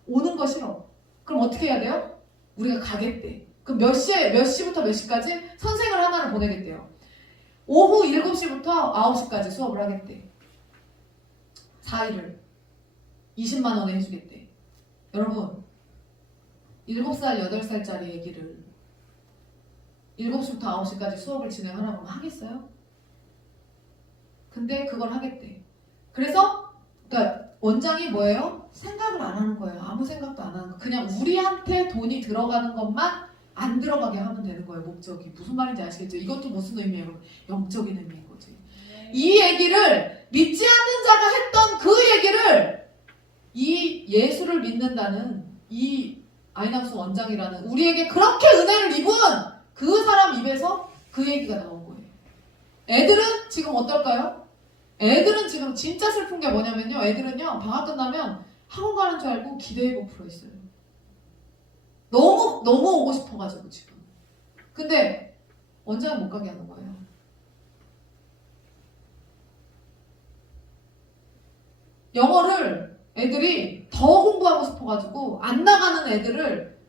오는 거 싫어. 그럼 어떻게 해야 돼요? 우리가 가겠대. 그럼 몇 시부터 몇 시까지 선생을 하나를 보내겠대요. 오후 7시부터 9시까지 수업을 하겠대. 4일을 20만 원에 해주겠대. 여러분 7살, 8살짜리 애기를 7시부터 9시까지 수업을 진행하라고 하면 하겠어요? 근데 그걸 하겠대. 그래서 그러니까 원장이 뭐예요? 생각을 안 하는 거예요. 아무 생각도 안 하는 거. 그냥 우리한테 돈이 들어가는 것만 안 들어가게 하면 되는 거예요. 목적이. 무슨 말인지 아시겠죠? 이것도 무슨 의미예요? 영적인 의미인 거지. 이 얘기를 믿지 않는 자가 했던 그 얘기를 이 예수를 믿는다는 이 아인하우스 원장이라는 우리에게 그렇게 은혜를 입은 그 사람 입에서 그 얘기가 나온 거예요. 애들은 지금 어떨까요? 애들은 지금 진짜 슬픈 게 뭐냐면요. 애들은요 방학 끝나면 학원 가는 줄 알고 기대고 풀어 있어요. 너무 오고 싶어가지고 지금. 근데 원장은 못 가게 하는 거예요. 영어를 애들이 더 공부하고 싶어가지고 안 나가는 애들을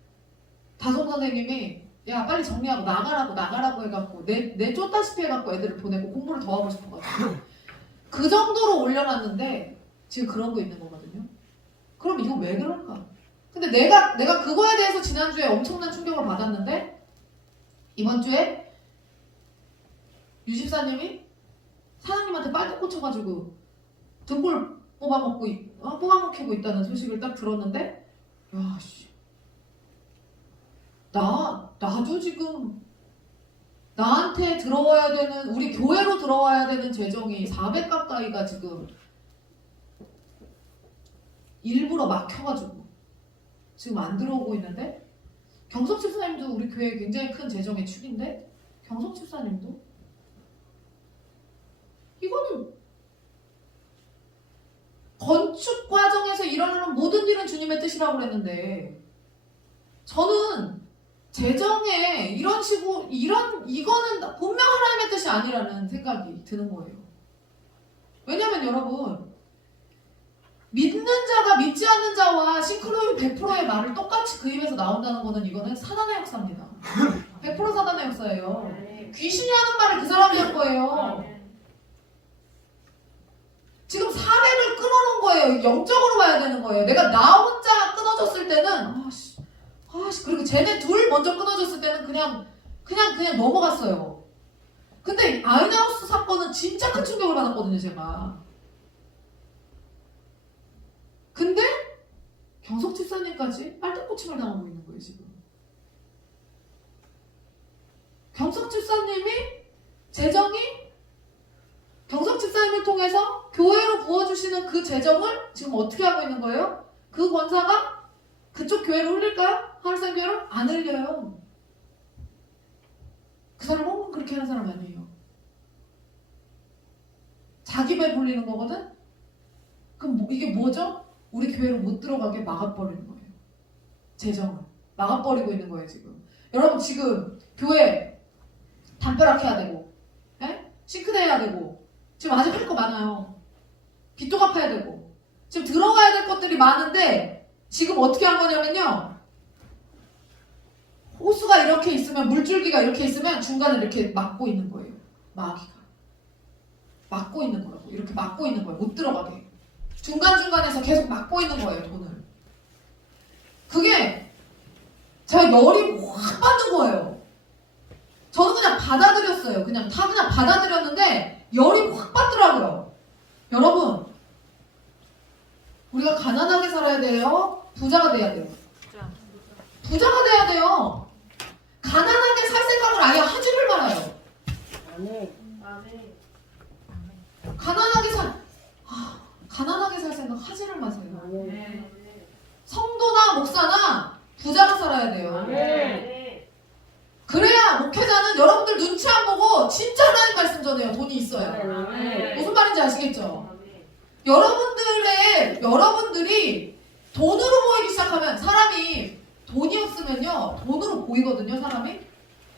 다솜 선생님이 야 빨리 정리하고 나가라고 해갖고 내 쫓다시피 해갖고 애들을 보내고 공부를 더 하고 싶어가지고 그 정도로 올려놨는데 지금 그런 거 있는 거거든요. 그럼 이거 왜 그럴까? 근데 내가 그거에 대해서 지난주에 엄청난 충격을 받았는데 이번 주에 유집사님이 사장님한테 빨대 꽂혀가지고 등골 뽑아먹히고 있다는 소식을 딱 들었는데, 야, 씨. 나도 지금 나한테 들어와야 되는, 우리 교회로 들어와야 되는 재정이 400 가까이가 지금 일부러 막혀가지고 지금 안 들어오고 있는데, 경석 집사님도 우리 교회 굉장히 큰 재정의 축인데, 경석 집사님도 이거는 건축 과정에서 일어나는 모든 일은 주님의 뜻이라고 그랬는데, 저는 재정에 이런 식으로 이거는 분명 하나님의 뜻이 아니라는 생각이 드는 거예요. 왜냐면 여러분, 믿는 자가 믿지 않는 자와 싱크로율 100%의 말을 똑같이 그 입에서 나온다는 거는 이거는 사단의 역사입니다. 100% 사단의 역사예요. 귀신이 하는 말을 그 사람이 한 거예요. 지금 400을 끊어놓은 거예요. 영적으로 봐야 되는 거예요. 내가 나 혼자 끊어졌을 때는 그리고 쟤네 둘 먼저 끊어졌을 때는 그냥 넘어갔어요. 근데 아이나우스 사건은 진짜 큰 충격을 받았거든요, 제가. 근데 경석 집사님까지 빨대꽂힘을 당하고 있는 거예요, 지금. 경석 집사님이 재정이 경석 집사님을 통해서 교회로 부어주시는 그 재정을 지금 어떻게 하고 있는 거예요? 그 권사가 그쪽 교회로 흘릴까요? 하늘산 교회로? 안 흘려요. 그 사람 혹은 그렇게 하는 사람 아니에요. 자기 배 불리는 거거든? 그럼 이게 뭐죠? 우리 교회로 못 들어가게 막아버리는 거예요. 재정을 막아버리고 있는 거예요, 지금. 여러분, 지금 교회 담벼락 해야 되고, 싱크대 해야 되고, 지금 아직 할 거 많아요. 빚도 갚아야 되고, 지금 들어가야 될 것들이 많은데, 지금 어떻게 한 거냐면요, 호수가 이렇게 있으면, 물줄기가 이렇게 있으면 중간에 이렇게 막고 있는 거예요. 마귀가 막고 있는 거라고. 이렇게 막고 있는 거예요. 못 들어가게. 중간중간에서 계속 막고 있는 거예요, 돈을. 그게 제가 열이 확 받는 거예요. 저는 그냥 받아들였어요. 그냥 받아들였는데 열이 확 받더라고요. 여러분, 우리가 가난하게 살아야 돼요? 부자가 돼야 돼요? 부자가 돼야 돼요. 가난하게 살 생각을 아예 하지를 말아요. 가난하게 살 생각 하지를 마세요. 성도나 목사나 부자가 살아야 돼요. 그래야 목회자는 여러분들 눈치 안 보고 진짜 하나님 말씀 전해요. 돈이 있어야. 무슨 말인지 아시겠죠? 여러분들이 돈으로 보이기 시작하면, 사람이 돈이 없으면요 돈으로 보이거든요, 사람이.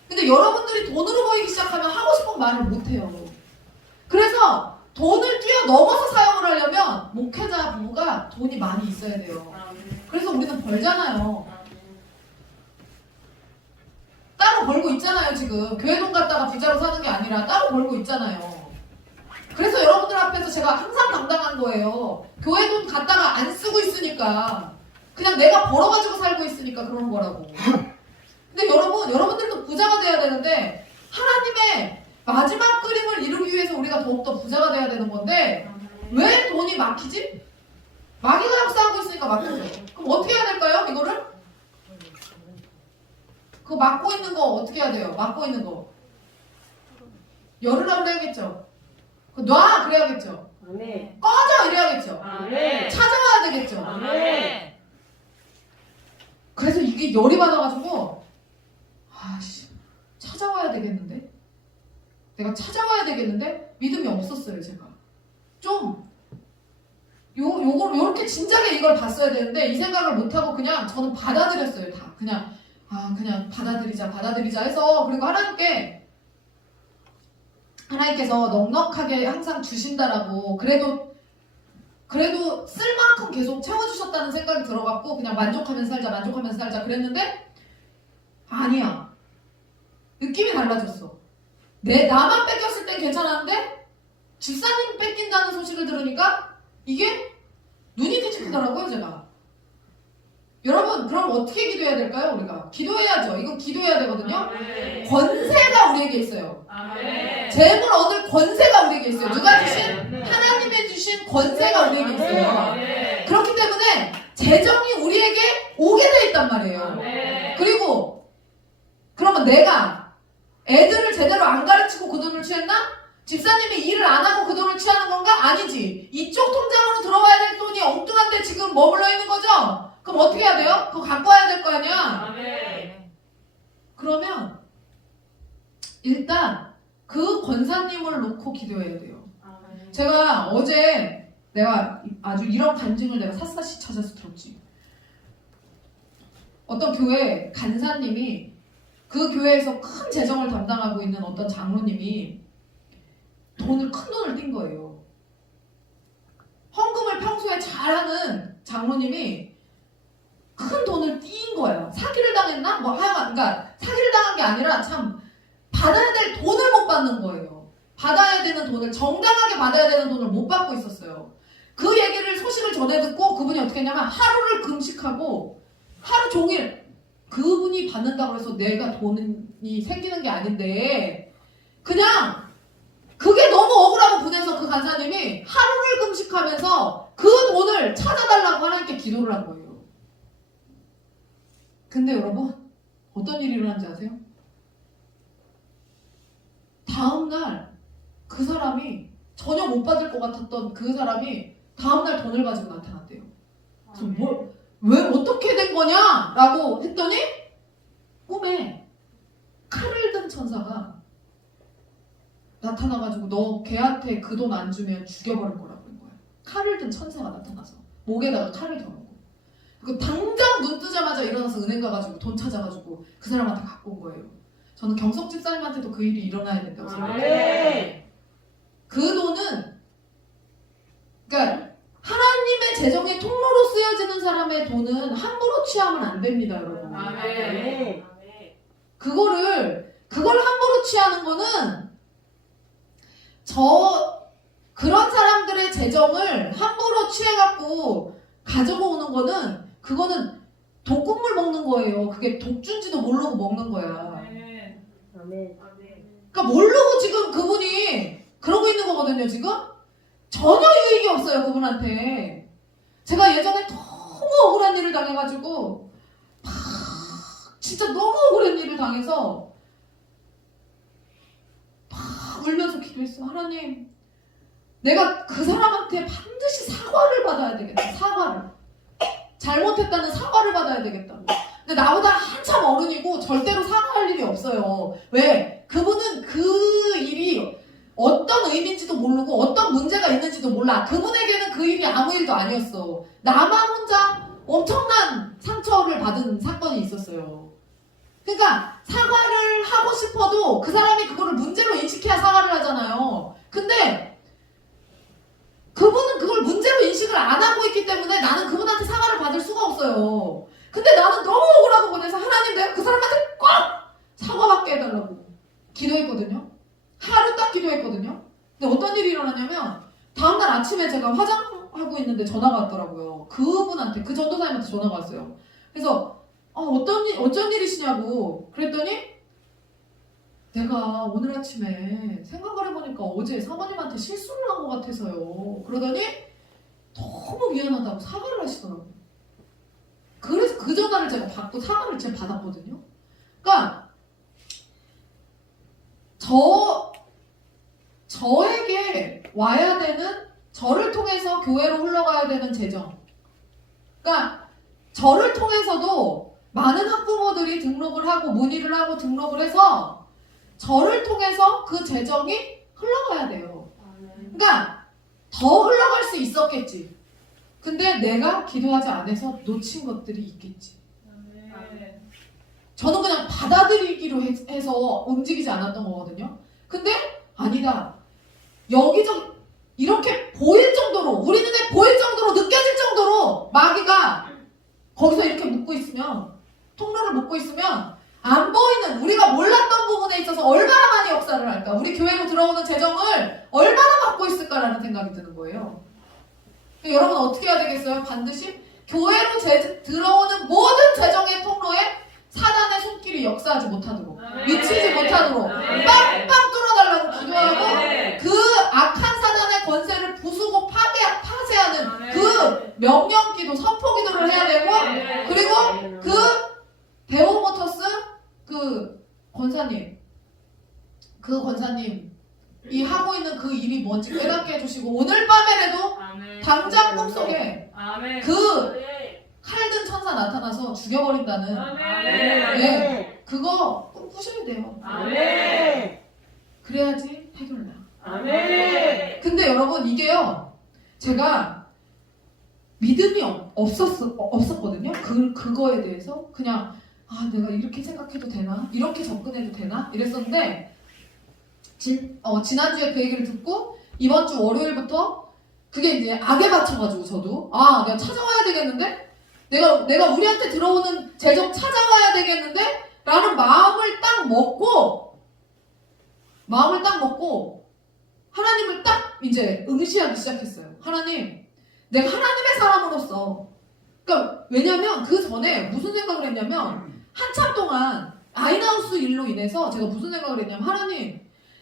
근데 여러분들이 돈으로 보이기 시작하면 하고 싶은 말을 못해요. 그래서 돈을 뛰어넘어서 사용을 하려면 목회자 부부가 돈이 많이 있어야 돼요. 그래서 우리는 벌잖아요. 따로 벌고 있잖아요. 지금 교회 돈 갖다가 부자로 사는 게 아니라 따로 벌고 있잖아요. 그래서 여러분들 앞에서 제가 항상 당당한 거예요. 교회 돈 갖다가 안 쓰고 있으니까, 그냥 내가 벌어가지고 살고 있으니까 그러는 거라고. 근데 여러분들도 부자가 돼야 되는데, 하나님의 마지막 그림을 이루기 위해서 우리가 더욱더 부자가 돼야 되는 건데, 왜 돈이 막히지? 마귀가 역사하고 있으니까 막혀요. 그럼 어떻게 해야 될까요? 이거를? 그거 막고 있는 거 어떻게 해야 돼요? 막고 있는 거 열으라고 해야겠죠? 놔! 그래야겠죠? 꺼져! 이래야겠죠? 찾아와야 되겠죠? 그래서 이게 열이 받아가지고 찾아와야 되겠는데? 내가 찾아와야 되겠는데? 믿음이 없었어요, 제가. 좀 요렇게 진작에 이걸 봤어야 되는데 이 생각을 못하고 그냥 저는 받아들였어요. 다 그냥 받아들이자 해서. 그리고 하나님께서 넉넉하게 항상 주신다라고, 그래도 쓸 만큼 계속 채워주셨다는 생각이 들어갖고 그냥 만족하면서 살자 그랬는데, 아니야. 느낌이 달라졌어. 나만 뺏겼을 땐 괜찮았는데 집사님 뺏긴다는 소식을 들으니까 이게 눈이 뒤집히더라고요, 제가. 여러분 그럼 어떻게 기도해야 될까요? 우리가 기도해야죠. 이거 기도해야 되거든요. 아멘. 권세가 우리에게 있어요. 아멘. 재물 얻을 권세가 우리에게 있어요. 누가 아멘. 주신? 하나님의 주신 권세가 우리에게 있어요. 아멘. 그렇기 때문에 재정이 우리에게 오게 돼 있단 말이에요. 아멘. 그리고 그러면 내가 애들을 제대로 안 가르치고 그 돈을 취했나? 집사님이 일을 안 하고 그 돈을 취하는 건가? 아니지. 이쪽 통장으로 들어와야 될 돈이 엉뚱한데 지금 머물러 있는 거죠? 그럼 어떻게 해야 돼요? 그거 갖고 와야 될 거 아니야? 아멘. 그러면 일단 그 권사님을 놓고 기도해야 돼요. 아멘. 제가 어제 내가 아주 이런 간증을 내가 샅샅이 찾아서 들었지. 어떤 교회 간사님이 그 교회에서 큰 재정을 담당하고 있는 어떤 장로님이 큰 돈을 띈 거예요. 헌금을 평소에 잘하는 장로님이 큰 돈을 띈 거야. 사기를 당했나? 뭐 하여간 그러니까 사기를 당한 게 아니라 참 받아야 될 돈을 못 받는 거예요. 받아야 되는 돈을 정당하게 받아야 되는 돈을 못 받고 있었어요. 그 얘기를 소식을 전해 듣고 그분이 어떻게 했냐면 하루를 금식하고 하루 종일 그분이 받는다고 해서 내가 돈이 생기는 게 아닌데 그냥 그게 너무 억울하고 분해서 그 간사님이 하루를 금식하면서 그 돈을 찾아달라고 하나님께 기도를 한 거예요. 근데 여러분 어떤 일이 일어난지 아세요? 다음날 그 사람이 전혀 못 받을 것 같았던 그 사람이 다음날 돈을 가지고 나타났대요. 그래서 왜 어떻게 된 거냐? 라고 했더니 꿈에 칼을 든 천사가 나타나가지고 너 걔한테 그 돈 안 주면 죽여버릴 거라고 한 거야. 칼을 든 천사가 나타나서 목에다가 칼을 겨누고 그 당장 눈 뜨자마자 일어나서 은행 가가지고 돈 찾아가지고 그 사람한테 갖고 온 거예요. 저는 경석 집사님한테도 그 일이 일어나야 된다고 생각해요. 그 돈은 그러니까 하나님의 재정의 통로로 쓰여지는 사람의 돈은 함부로 취하면 안 됩니다, 여러분. 아멘. 그걸 함부로 취하는 거는 그런 사람들의 재정을 함부로 취해갖고 가지고 오는 거는 그거는 독국물 먹는 거예요. 그게 독준지도 모르고 먹는 거야. 그러니까 모르고 지금 그분이 그러고 있는 거거든요, 지금? 전혀 유익이 없어요, 그분한테. 제가 예전에 너무 억울한 일을 당해가지고 진짜 너무 억울한 일을 당해서 막 울면서 기도했어. 하나님, 내가 그 사람한테 반드시 사과를 받아야 되겠다. 사과를. 잘못했다는 사과를 받아야 되겠다고. 근데 나보다 한참 어른이고 절대로 사과할 일이 없어요. 왜? 그분은 그 일이 어떤 의미인지도 모르고 어떤 문제가 있는지도 몰라. 그분에게는 그 일이 아무 일도 아니었어. 나만 혼자 엄청난 상처를 받은 사건이 있었어요. 그러니까 사과를 하고 싶어도 그 사람이 그거를 문제로 인식해야 사과를 하잖아요. 근데 그분은 그걸 문제로 인식을 안 하고 있기 때문에 나는 그분한테 사과를 받을 수가 없어요. 근데 나는 너무 억울하고 보내서 하나님 내가 그 사람한테 꼭 사과받게 해달라고 기도했거든요. 하루 딱 기도했거든요. 근데 어떤 일이 일어나냐면 다음날 아침에 제가 화장하고 있는데 전화가 왔더라고요. 그분한테, 그 전도사님한테 전화가 왔어요. 그래서 어쩐 일이시냐고 그랬더니 내가 오늘 아침에 생각을 해보니까 어제 사모님한테 실수를 한 것 같아서요. 그러더니 너무 미안하다고 사과를 하시더라고요. 그래서 그 전화를 제가 받고 사과를 제가 받았거든요. 그러니까 저에게 와야 되는, 저를 통해서 교회로 흘러가야 되는 재정. 그러니까 저를 통해서도 많은 학부모들이 등록을 하고 문의를 하고 등록을 해서 저를 통해서 그 재정이 흘러가야 돼요. 그러니까 더 흘러갈 수 있었겠지. 근데 내가 기도하지 않아서 놓친 것들이 있겠지. 저는 그냥 받아들이기로 해서 움직이지 않았던 거거든요. 근데 아니다. 여기저기 이렇게 보일 정도로, 우리 눈에 보일 정도로, 느껴질 정도로 마귀가 거기서 이렇게 묶고 있으면, 통로를 묶고 있으면 안 보이는, 우리가 몰랐던 부분에 있어서 얼마나 많이 역사를 할까? 우리 교회로 들어오는 재정을 얼마나 받고 있을까라는 생각이 드는 거예요. 여러분 어떻게 해야 되겠어요? 반드시 교회로 들어오는 모든 재정의 통로에 사단의 손길이 역사하지 못하도록, 미치지 못하도록 빵빵 뚫어달라고 기도하고, 그 악한 사단의 권세를 부수고 파쇄하는 그 명령기도, 선포기도를 해야 되고, 그리고 그 베오모터스 그 권사님이 하고 있는 그 일이 뭔지 깨닫게 해주시고, 오늘 밤에라도 당장 꿈속에 그 칼든 천사 나타나서 죽여버린다는, 네, 그거 꿈 꾸셔야 돼요. 그래야지 해결나. 근데 여러분, 이게요, 제가 믿음이 없었거든요. 그거에 대해서 그냥 내가 이렇게 생각해도 되나? 이렇게 접근해도 되나? 이랬었는데, 지난주에 그 얘기를 듣고 이번 주 월요일부터 그게 이제 악에 맞춰가지고 저도 내가 찾아와야 되겠는데? 내가 우리한테 들어오는 재정 찾아와야 되겠는데? 라는 마음을 딱 먹고 하나님을 딱 이제 응시하기 시작했어요. 하나님, 내가 하나님의 사람으로서, 그러니까 왜냐면 그 전에 무슨 생각을 했냐면, 한참 동안 아이나우스 일로 인해서 제가 무슨 생각을 했냐면, 하나님,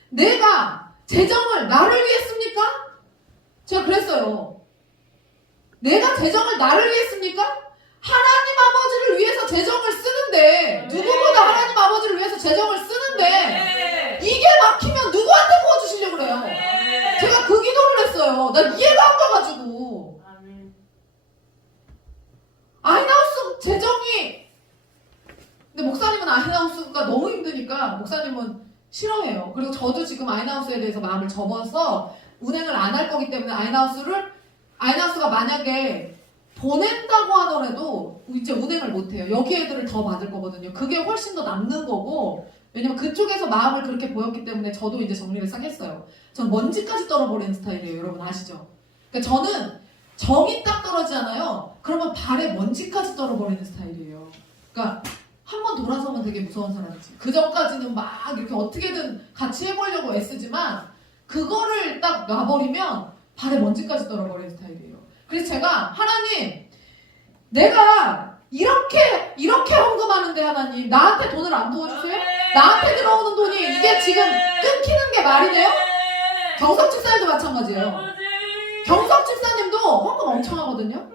내가 재정을 나를 위해 씁니까? 제가 그랬어요. 내가 재정을 나를 위해 씁니까? 하나님 아버지를 위해서 재정을 쓰는데, 누구보다 하나님 아버지를 위해서 재정을 쓰는데, 이게 막히면 누구한테 부어주시려고 그래요? 제가 그 기도를 했어요. 나 이해가 안 가가지고. 아이나우스 재정이, 근데 목사님은 아이나우스가 너무 힘드니까 목사님은 싫어해요. 그리고 저도 지금 아이나우스에 대해서 마음을 접어서 운행을 안 할 거기 때문에 아이나우스가 만약에 보낸다고 하더라도 이제 운행을 못 해요. 여기 애들을 더 받을 거거든요. 그게 훨씬 더 남는 거고, 왜냐면 그쪽에서 마음을 그렇게 보였기 때문에 저도 이제 정리를 싹 했어요. 전 먼지까지 떨어버리는 스타일이에요. 여러분 아시죠? 그러니까 저는 정이 딱 떨어지잖아요. 그러면 발에 먼지까지 떨어버리는 스타일이에요. 그러니까 한 번 돌아서면 되게 무서운 사람이지. 그 전까지는 막 이렇게 어떻게든 같이 해보려고 애쓰지만, 그거를 딱 놔버리면 발에 먼지까지 떨어버리는 스타일이에요. 그래서 제가, 하나님, 내가 이렇게 헌금하는데 하나님, 나한테 돈을 안 부어주세요? 나한테 들어오는 돈이 이게 지금 끊기는 게 말이 돼요? 경석 집사님도 마찬가지예요. 경석 집사님도 헌금 엄청 하거든요.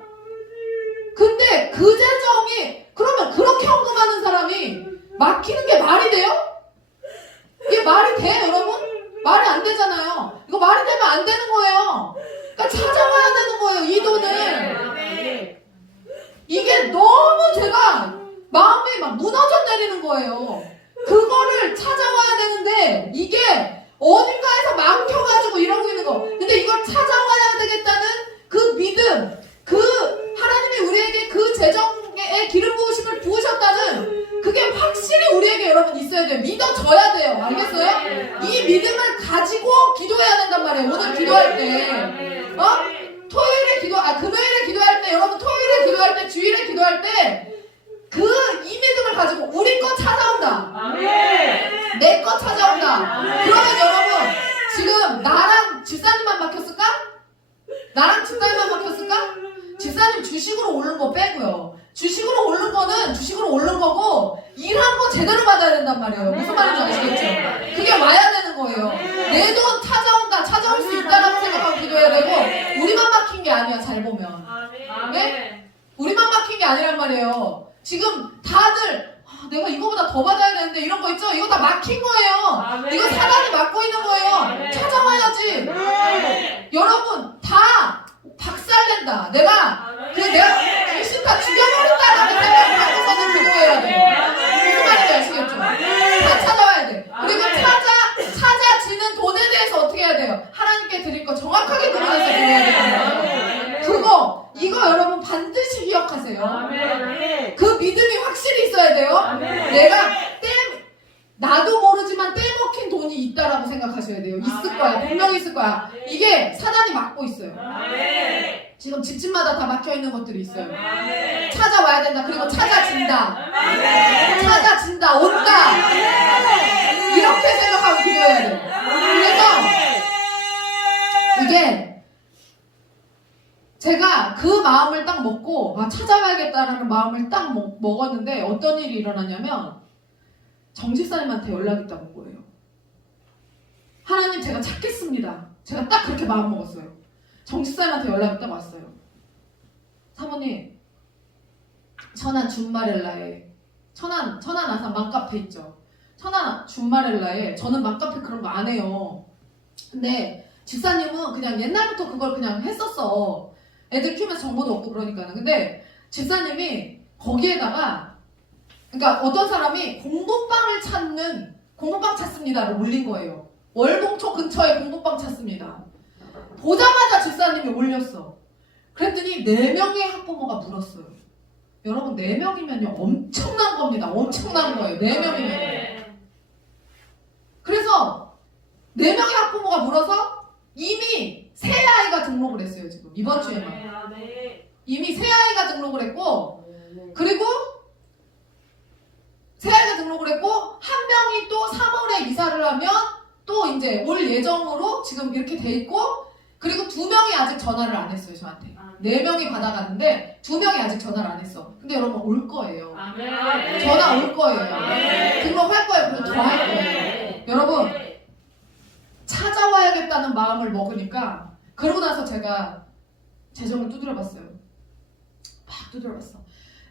근데 그 재정이, 그러면 그렇게 헌금하는 사람이 막히는 게 말이 돼요? 이게 말이 돼, 여러분? 말이 안 되잖아요. 이거 말이 되면 안 되는 거예요. 그러니까 찾아와야 되는 거예요, 이 돈을. 이게 너무 제가 마음이 막 무너져 내리는 거예요. 그거를 찾아와야 되는데 이게 어딘가에서 막혀가지고 이러고 있는 거. 근데 이걸 찾아와야 되겠다는 그 믿음, 하나님이 우리에게 그 재정에 기름 부으심을 부으셨다는 그게 확실히 우리에게 여러분 있어야 돼요. 믿어져야 돼요. 알겠어요? 이 믿음을 가지고 기도해야 된단 말이에요. 오늘 기도할 때. 금요일에 기도할 때, 여러분 토요일에 기도할 때, 주일에 기도할 때 이 믿음을 가지고 우리 거 찾아온다. 내 거 찾아온다. 그러면 여러분 지금 나랑 집사님만 막혔을까? 나랑 집사님만 막혔을까? 집사님 주식으로 오른 거 빼고요. 주식으로 오른 거는 주식으로 오른 거고, 일한 거 제대로 받아야 된단 말이에요. 무슨 말인지 아시겠죠? 그게 와야 되는 거예요. 내 돈 찾아온다, 찾아올 수 있다라고 생각하고 기도해야 되고, 우리만 막힌 게 아니야, 잘 보면. 네? 우리만 막힌 게 아니란 말이에요. 지금 다들 내가 이거보다 더 받아야 되는데 이런 거 있죠? 이거 다 막힌 거예요. 이거 사단이 막고 있는 거예요. 찾아와야지. 여러분 다 박살낸다. 내가 귀신 다 죽여버린다라는 생각을 하고서는 기도해야 돼. 무슨 말인지 아시겠죠? 다 찾아와야 돼. 그리고 찾아지는 돈에 대해서 어떻게 해야 돼요? 하나님께 드릴 거 정확하게 구분해서 드려야 돼요. 이거 여러분 반드시 기억하세요. 그 믿음이 확실히 있어야 돼요. 내가 나도 모르지만 떼먹힌 돈이 있다라고 생각하셔야 돼요. 있을 거야. 분명히 있을 거야. 이게 사단이 막고 있어요. 지금 집집마다 다 막혀있는 것들이 있어요. 찾아와야 된다. 그리고 찾아진다. 찾아진다. 온다. 이렇게 생각하고 기도해야 돼요. 그래서 이게 제가 그 마음을 딱 먹고 찾아가야겠다라는 마음을 딱 먹었는데 어떤 일이 일어나냐면 정집사님한테 연락이 딱 온 거예요. 하나님 제가 찾겠습니다. 제가 딱 그렇게 마음 먹었어요. 정집사님한테 연락이 딱 왔어요. 사모님, 천안 준마렐라에 천안 아산 맘카페 있죠. 천안 준마렐라에 저는 맘카페 그런 거 안 해요. 근데 집사님은 그냥 옛날부터 그걸 그냥 했었어. 애들 키우면서 정보도 없고 그러니까는. 근데 집사님이 거기에다가 그러니까 어떤 사람이 공부방을 찾습니다를 올린 거예요. 월봉초 근처에 공부방 찾습니다. 보자마자 집사님이 올렸어. 그랬더니 4명의 학부모가 물었어요. 여러분 4명이면요 엄청난 겁니다. 엄청난 거예요. 4명이면. 그래서 4명의 학부모가 물어서 이미 새 아이가 등록을 했어요. 지금 이번 주에만. 이미 새 아이가 등록을 했고 그리고 새 아이가 등록을 했고 한 명이 또 3월에 이사를 하면 또 이제 올 예정으로 지금 이렇게 돼 있고 그리고 2명이 아직 전화를 안 했어요. 저한테. 4명이 받아갔는데 2명이 아직 전화를 안 했어. 근데 여러분 올 거예요. 전화 올 거예요. 등록할 거예요. 그리고 더 할 거예요. 여러분 찾아와야겠다는 마음을 먹으니까 그러고 나서 제가 재정을 두드려봤어요. 막 두드려봤어.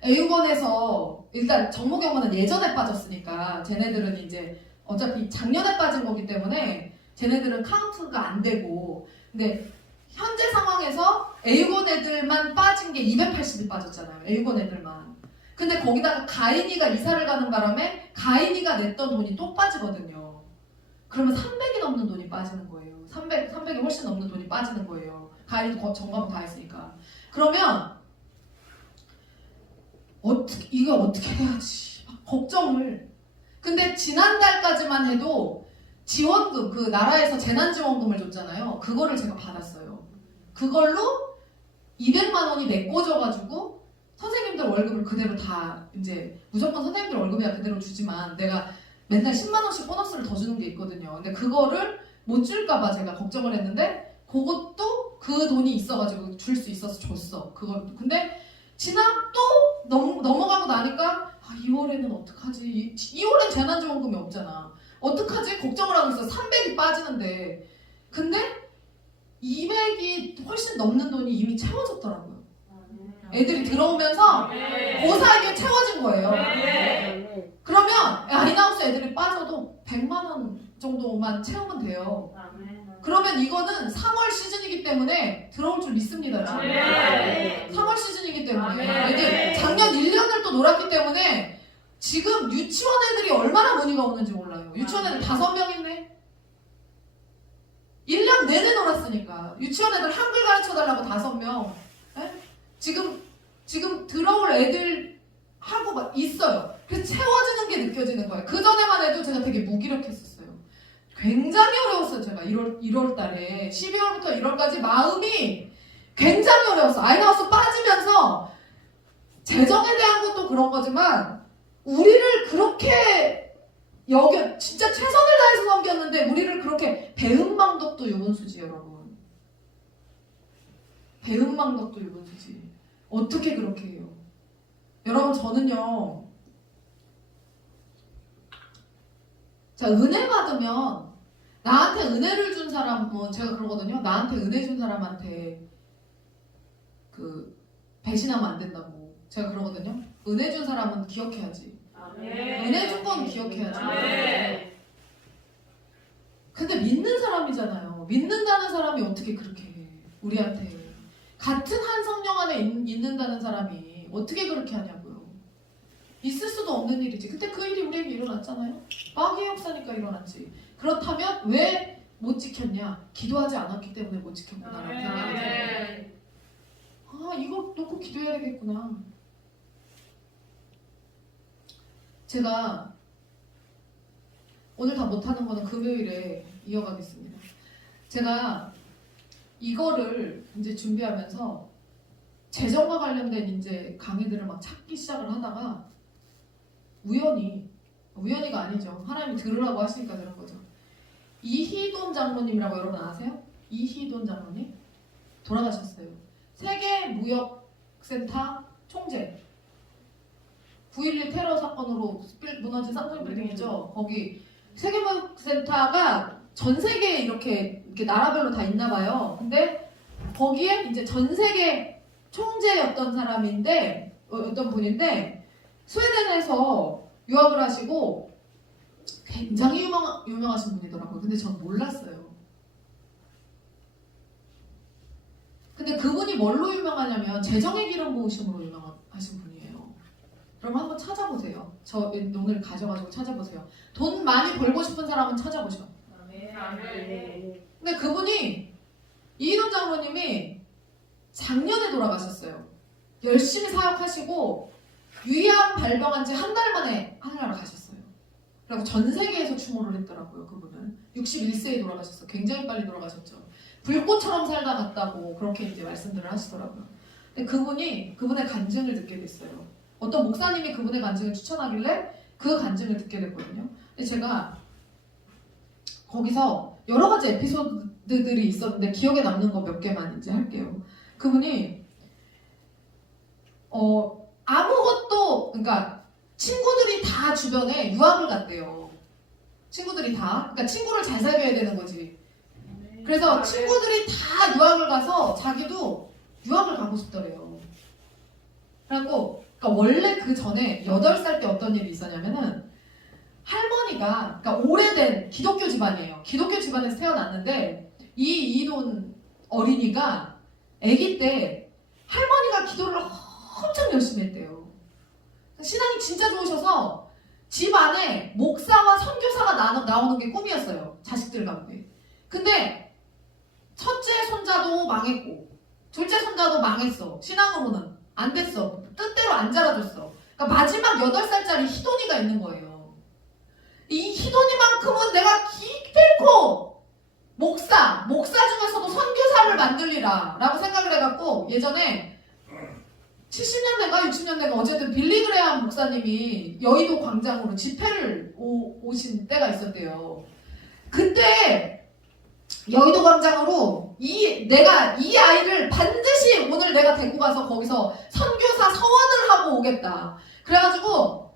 애육원에서 일단 정모경원은 예전에 빠졌으니까 쟤네들은 이제 어차피 작년에 빠진 거기 때문에 쟤네들은 카운트가 안 되고 근데 현재 상황에서 애육원 애들만 빠진 게 280이 빠졌잖아요. 애육원 애들만. 근데 거기다가 가인이가 이사를 가는 바람에 가인이가 냈던 돈이 또 빠지거든요. 그러면 300이 넘는 돈이 빠지는 거예요. 300이 훨씬 넘는 돈이 빠지는 거예요. 가인이도 점검 다 했으니까. 그러면 이거 어떻게 해야지 막 걱정을. 근데 지난달까지만 해도 지원금 그 나라에서 재난지원금을 줬잖아요. 그거를 제가 받았어요. 그걸로 200만 원이 메꿔져가지고 선생님들 월급을 그대로 다 이제 무조건 선생님들 월급이야 그대로 주지만 내가 맨날 10만 원씩 보너스를 더 주는 게 있거든요. 근데 그거를 못 줄까봐 제가 걱정을 했는데 그것도 그 돈이 있어가지고 줄 수 있어서 줬어. 그걸 근데 또 넘어가고 나니까 2월에는 어떡하지? 2월엔 재난지원금이 없잖아. 어떡하지? 걱정을 하고 있어. 300이 빠지는데. 근데 200이 훨씬 넘는 돈이 이미 채워졌더라고요. 애들이 들어오면서 그 사이에 채워진 거예요. 그러면 아이나우스 애들이 빠져도 100만 원 정도만 채우면 돼요. 그러면 이거는 3월 시즌이기 때문에 들어올 줄 믿습니다. 지금. 3월 시즌이기 때문에 애들 작년 1년을 또 놀았기 때문에 지금 유치원 애들이 얼마나 문의가 오는지 몰라요. 유치원 애들 5명 있네. 1년 내내 놀았으니까 유치원 애들 한글 가르쳐달라고 5명. 지금 들어올 애들 하고 막 있어요. 그래서 채워지는 게 느껴지는 거예요. 그 전에만 해도 제가 되게 무기력했었어요. 굉장히 어려웠어요. 제가 1월 달에 12월부터 1월까지 마음이 굉장히 어려웠어. 아이나우스 빠지면서 재정에 대한 것도 그런 거지만 우리를 그렇게 진짜 최선을 다해서 섬겼는데 우리를 그렇게 배은망덕도 유분수지 여러분. 배은망덕도 유분수지. 어떻게 그렇게 해요? 여러분 저는요. 자 은혜 받으면 나한테 은혜를 준 사람은 제가 그러거든요. 나한테 은혜 준 사람한테 배신하면 안 된다고 제가 그러거든요. 은혜 준 사람은 기억해야지. 은혜 준 건 기억해야지. 근데 믿는 사람이잖아요. 믿는다는 사람이 어떻게 그렇게 해? 우리한테 같은 한 성령 안에 있는다는 사람이 어떻게 그렇게 하냐고요. 있을 수도 없는 일이지. 근데 그 일이 우리에게 일어났잖아요. 마귀의 역사니까 일어났지. 그렇다면 왜 못 지켰냐? 기도하지 않았기 때문에 못 지켰구나라는 생각이 들어요. 이거 놓고 기도해야 되겠구나. 제가 오늘 다 못하는 거는 금요일에 이어가겠습니다. 제가 이거를 이제 준비하면서 재정과 관련된 이제 강의들을 막 찾기 시작을 하다가 우연히가 아니죠. 하나님이 들으라고 하시니까 들은 거죠. 이희돈 장로님이라고 여러분 아세요? 이희돈 장로님? 돌아가셨어요. 세계무역센터 총재. 9.11 테러 사건으로 무너진 삼성 빌딩 있죠? 거기 세계무역센터가 전 세계에 이렇게 나라별로 다 있나 봐요. 근데 거기에 이제 전 세계 총재였던 사람인데, 어떤 분인데, 스웨덴에서 유학을 하시고 굉장히 유명하신 분이더라고요. 근데 전 몰랐어요. 근데 그분이 뭘로 유명하냐면 재정의 기름 부으심으로 유명하신 분이에요. 그럼 한번 찾아보세요. 저 오늘 가져가지고 찾아보세요. 돈 많이 벌고 싶은 사람은 찾아보셔. 근데 그분이 이인원 장로님이 작년에 돌아가셨어요. 열심히 사역하시고 위암 발병한 지 한 달 만에 하늘나라 가셨어요. 그리고 전 세계에서 추모를 했더라고요. 그분은 61세에 돌아가셨어요. 굉장히 빨리 돌아가셨죠. 불꽃처럼 살다 갔다고 그렇게 이제 말씀들을 하시더라고요. 근데 그분이 그분의 간증을 듣게 됐어요. 어떤 목사님이 그분의 간증을 추천하길래 그 간증을 듣게 됐거든요. 근데 제가 거기서 여러 가지 에피소드들이 있었는데 기억에 남는 거 몇 개만 이제 할게요. 그분이 아무것도, 그러니까 친구들이 다 주변에 유학을 갔대요. 친구들이 다. 그러니까 친구를 잘 사귀어야 되는 거지. 그래서 친구들이 다 유학을 가서 자기도 유학을 가고 싶더래요. 그래갖고, 그러니까 원래 그 전에 8살 때 어떤 일이 있었냐면은 할머니가, 그러니까 오래된 기독교 집안이에요. 기독교 집안에서 태어났는데 이 이돈 어린이가 아기 때 할머니가 기도를 엄청 열심히 했대요. 신앙이 진짜 좋으셔서 집 안에 목사와 선교사가 나오는 게 꿈이었어요. 자식들 가운데. 근데 첫째 손자도 망했고 둘째 손자도 망했어. 신앙으로는 안 됐어. 뜻대로 안 자라줬어. 그러니까 마지막 8살짜리 희돈이가 있는 거예요. 이 희돈이만큼은 내가 기필코 목사 중에서도 선교사를 만들리라 라고 생각을 해갖고 예전에 70년대인가 60년대인가 어쨌든 빌리그레함 목사님이 여의도 광장으로 집회를 오신 때가 있었대요. 그때 여의도 광장으로 내가 이 아이를 반드시 오늘 내가 데리고 가서 거기서 선교사 서원을 하고 오겠다. 그래가지고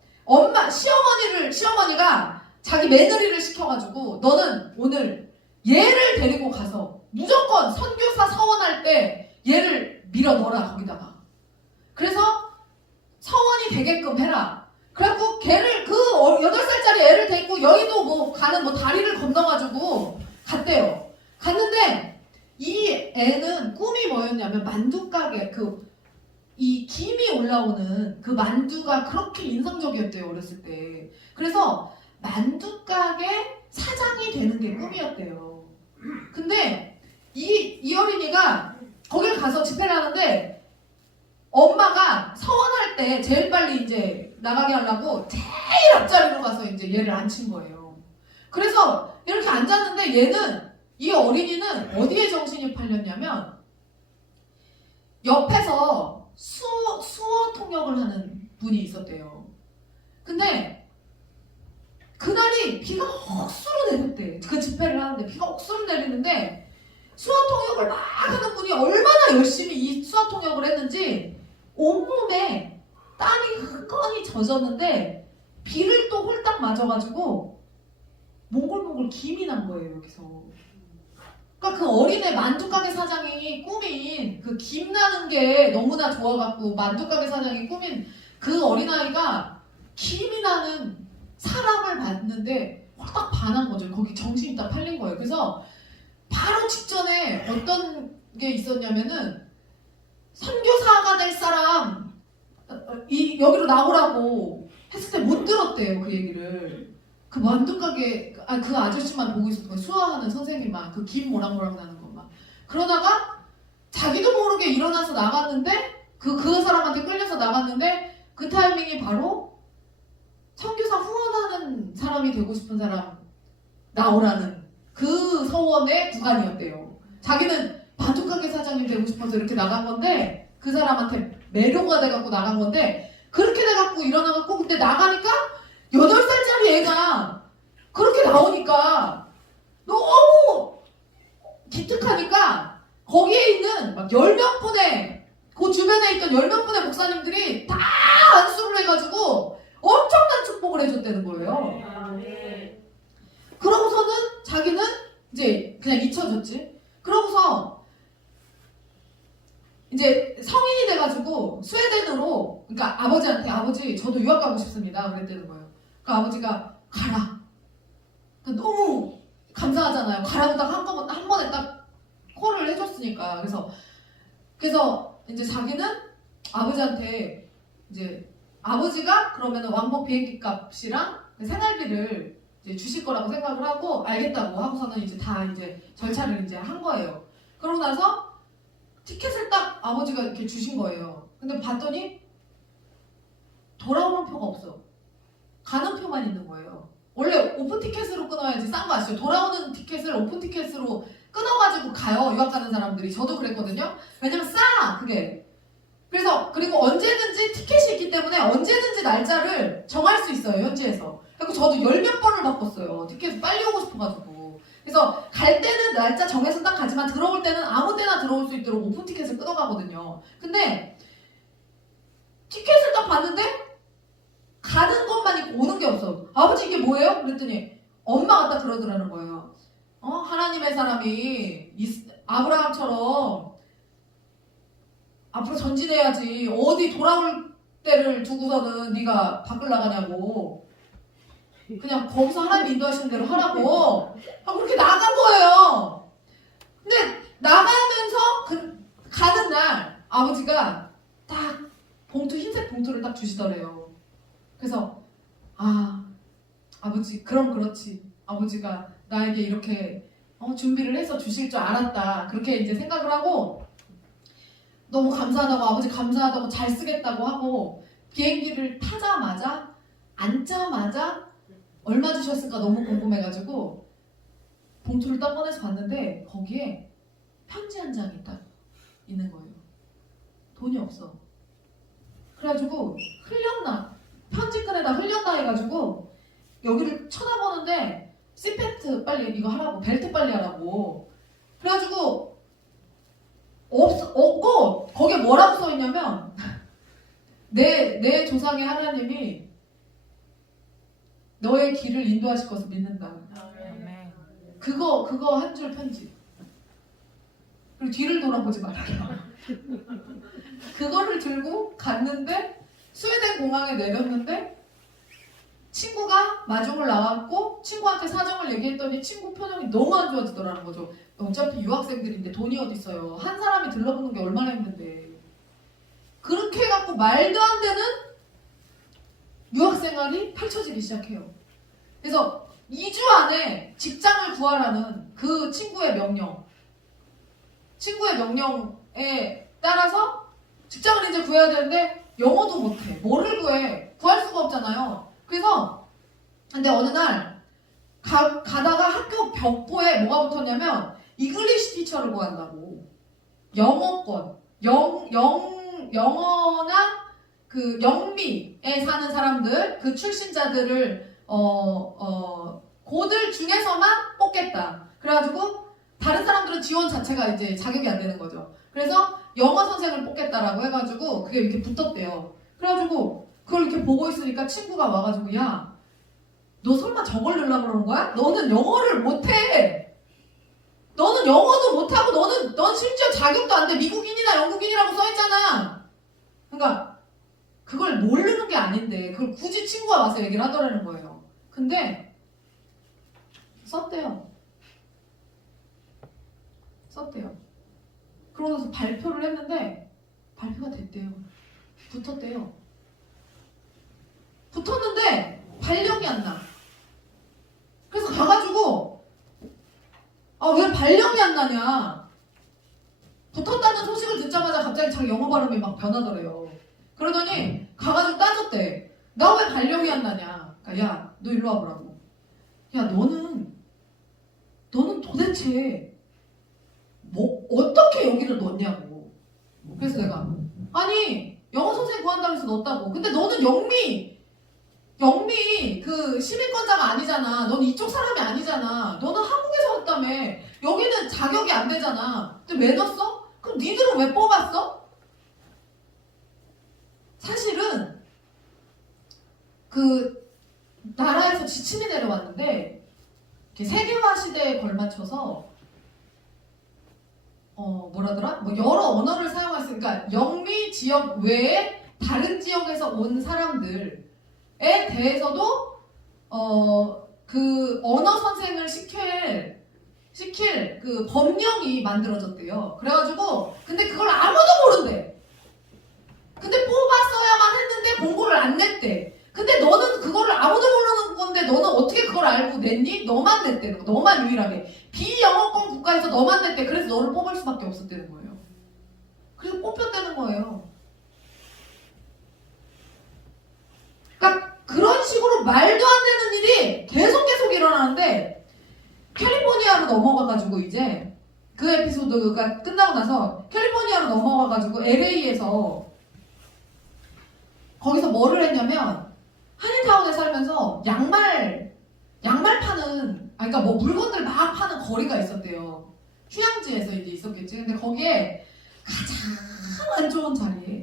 시어머니가 자기 며느리를 시켜가지고 너는 오늘 얘를 데리고 가서 무조건 선교사 서원할 때 얘를 밀어 넣어라 거기다가. 그래서 서원이 되게끔 해라. 그래갖고 걔를 그 8살짜리 애를 데리고 여의도 가는 다리를 건너가지고 갔대요. 갔는데 이 애는 꿈이 뭐였냐면 만두가게 이 김이 올라오는 그 만두가 그렇게 인상적이었대요. 어렸을 때. 그래서 만두가게 사장이 되는 게 꿈이었대요. 근데 이 어린이가 거길 가서 집회를 하는데 엄마가 서원할 때 제일 빨리 이제 나가게 하려고 제일 앞자리로 가서 이제 얘를 앉힌 거예요. 그래서 이렇게 앉았는데 이 어린이는 어디에 정신이 팔렸냐면 옆에서 수어 통역을 하는 분이 있었대요. 근데 그날이 비가 억수로 내렸대. 그 집회를 하는데 비가 억수로 내리는데 수어 통역을 막 하는 분이 얼마나 열심히 이 수어 통역을 했는지 온몸에 땀이 흥건히 젖었는데 비를 또 홀딱 맞아가지고 몽골몽골 김이 난 거예요. 여기서. 그러니까 그 어린애 만두가게 사장이 꾸민 그 김 나는 게 너무나 좋아갖고 만두가게 사장이 꾸민 그 어린아이가 김이 나는 사람을 봤는데 홀딱 반한 거죠. 거기 정신이 딱 팔린 거예요. 그래서 바로 직전에 어떤 게 있었냐면은 선교사가 될 사람 여기로 나오라고 했을 때 못 들었대요. 그 얘기를. 그 만두가게 그 아저씨만 보고 있었던 거예요. 수화하는 선생님만 그 김 모락모락 나는 것만. 그러다가 자기도 모르게 일어나서 나갔는데 그 사람한테 끌려서 나갔는데 그 타이밍이 바로 선교사 후원하는 사람이 되고 싶은 사람 나오라는 그 서원의 구간이었대요. 자기는 만두가게 사장님 되고 싶어서 이렇게 나간 건데 그 사람한테 매료가 돼갖고 나간 건데 그렇게 돼갖고 일어나갖고 근데 나가니까 8살짜리 애가 그렇게 나오니까 너무 기특하니까 거기에 있는 막 10명 분의 그 주변에 있던 10명 분의 목사님들이 다 안수를 해가지고 엄청난 축복을 해줬다는 거예요. 그러고서는 자기는 이제 그냥 잊혀졌지. 그러고서 이제 성인이 돼가지고 스웨덴으로, 그러니까 아버지한테 아버지 저도 유학 가고 싶습니다 그랬다는 거예요. 그러니까 아버지가 가라. 그러니까 너무 감사하잖아요. 가라고 딱 한 번에 딱 콜을 해줬으니까. 그래서 이제 자기는 아버지한테 이제 아버지가 그러면 왕복 비행기 값이랑 생활비를 이제 주실 거라고 생각을 하고 알겠다고 하고서는 이제 다 이제 절차를 이제 한 거예요. 그러고 나서 티켓을 딱 아버지가 이렇게 주신 거예요. 근데 봤더니 돌아오는 표가 없어. 가는 표만 있는 거예요. 원래 오픈 티켓으로 끊어야지 싼 거 아시죠? 돌아오는 티켓을 오픈 티켓으로 끊어가지고 가요. 유학 가는 사람들이. 저도 그랬거든요. 왜냐면 싸 그게. 그래서 그리고 언제든지 티켓이 있기 때문에 언제든지 날짜를 정할 수 있어요. 현지에서. 그리고 저도 10몇 번을 바꿨어요. 티켓 빨리 오고 싶어가지고. 그래서 갈 때는 날짜 정해서 딱 가지만 들어올 때는 아무 때나 들어올 수 있도록 오픈 티켓을 끊어가거든요. 근데 티켓을 딱 봤는데 가는 것만 있고 오는 게 없어. 아버지 이게 뭐예요? 그랬더니 엄마가 딱 그러더라는 거예요. 하나님의 사람이 아브라함처럼 앞으로 전진해야지 어디 돌아올 때를 두고서는 네가 밖을 나가냐고. 그냥 거기서 하나님 인도하시는 대로 하라고. 그렇게 나간 거예요. 근데 나가면서 가는 날 아버지가 딱 흰색 봉투를 딱 주시더래요. 그래서 아버지 그럼 그렇지. 아버지가 나에게 이렇게 준비를 해서 주실 줄 알았다. 그렇게 이제 생각을 하고 너무 감사하다고 아버지 감사하다고 잘 쓰겠다고 하고 비행기를 타자마자 앉자마자 얼마 주셨을까 너무 궁금해가지고 봉투를 딱 꺼내서 봤는데 거기에 편지 한 장이 딱 있는 거예요. 돈이 없어. 그래가지고 흘렸나 편지끈에다 흘렸나 해가지고 여기를 쳐다보는데 시페트 빨리 이거 하라고 벨트 빨리 하라고 그래가지고 없고 거기에 뭐라고 써있냐면 내 조상의 하나님이 너의 길을 인도하실 것을 믿는다. 그거 한 줄 편지. 그리고 뒤를 돌아보지 말아라. 그거를 들고 갔는데 스웨덴 공항에 내렸는데 친구가 마중을 나왔고 친구한테 사정을 얘기했더니 친구 표정이 너무 안 좋아지더라는 거죠. 어차피 유학생들인데 돈이 어디 있어요. 한 사람이 들러보는 게 얼마나 힘든데. 그렇게 해갖고 말도 안 되는 유학생활이 펼쳐지기 시작해요. 그래서 2주 안에 직장을 구하라는 그 친구의 명령에 따라서 직장을 이제 구해야 되는데 영어도 못해. 뭐를 구해? 구할 수가 없잖아요. 그래서 근데 어느 날 가다가 학교 벽보에 뭐가 붙었냐면 이글리시 티처를 구한다고. 영어권. 영어나 그 영미에 사는 사람들, 그 출신자들을 고들 중에서만 뽑겠다. 그래가지고 다른 사람들은 지원 자체가 이제 자격이 안 되는 거죠. 그래서 영어 선생을 뽑겠다라고 해가지고 그게 이렇게 붙었대요. 그래가지고 그걸 이렇게 보고 있으니까 친구가 와가지고 야, 너 설마 저걸 넣으려고 그러는 거야? 너는 영어를 못해. 너는 영어도 못하고 넌 심지어 자격도 안 돼. 미국인이나 영국인이라고 써있잖아. 그러니까 그걸 모르는 게 아닌데 그걸 굳이 친구가 와서 얘기를 하더라는 거예요. 근데 썼대요. 그러고 나서 발표를 했는데 발표가 됐대요. 붙었는데 발령이 안 나. 그래서 가가지고 왜 발령이 안 나냐. 붙었다는 소식을 듣자마자 갑자기 자기 영어 발음이 막 변하더래요. 그러더니 가가지고 따졌대. 나 왜 발령이 안 나냐. 그러니까 야, 너 일로 와보라고. 야, 너는 도대체 뭐 어떻게 여기를 넣었냐고. 그래서 내가 아니 영어 선생님 구한다고 해서 넣었다고. 근데 너는 영미 그 시민권자가 아니잖아. 넌 이쪽 사람이 아니잖아. 너는 한국에서 왔다며. 여기는 자격이 안 되잖아. 근데 왜 넣었어? 그럼 니들은 왜 뽑았어? 사실은 그 나라에서 지침이 내려왔는데 이렇게 세계화 시대에 걸맞춰서 뭐라더라? 뭐 여러 언어를 사용할 수 그러니까 영미 지역 외에 다른 지역에서 온 사람들에 대해서도 그 언어 선생을 시킬 그 법령이 만들어졌대요. 그래가지고 근데 그걸 아무도 모른대. 근데 뽑았어야만 했는데 공고를 안 냈대. 근데 너는 그거를 아무도 모르는 건데 너는 어떻게 그걸 알고 냈니? 너만 냈대. 너만 유일하게. 비영어권 국가에서 너만 냈대. 그래서 너를 뽑을 수밖에 없었다는 거예요. 그래서 뽑혔다는 거예요. 그러니까 그런 식으로 말도 안 되는 일이 계속 일어나는데 캘리포니아로 넘어가가지고 이제 그 에피소드가 끝나고 나서 캘리포니아로 넘어가가지고 LA에서 거기서 뭐를 했냐면 한인타운에 살면서 양말 파는 그러니까 뭐 물건들 막 파는 거리가 있었대요. 휴양지에서 이제 있었겠지. 근데 거기에 가장 안 좋은 자리에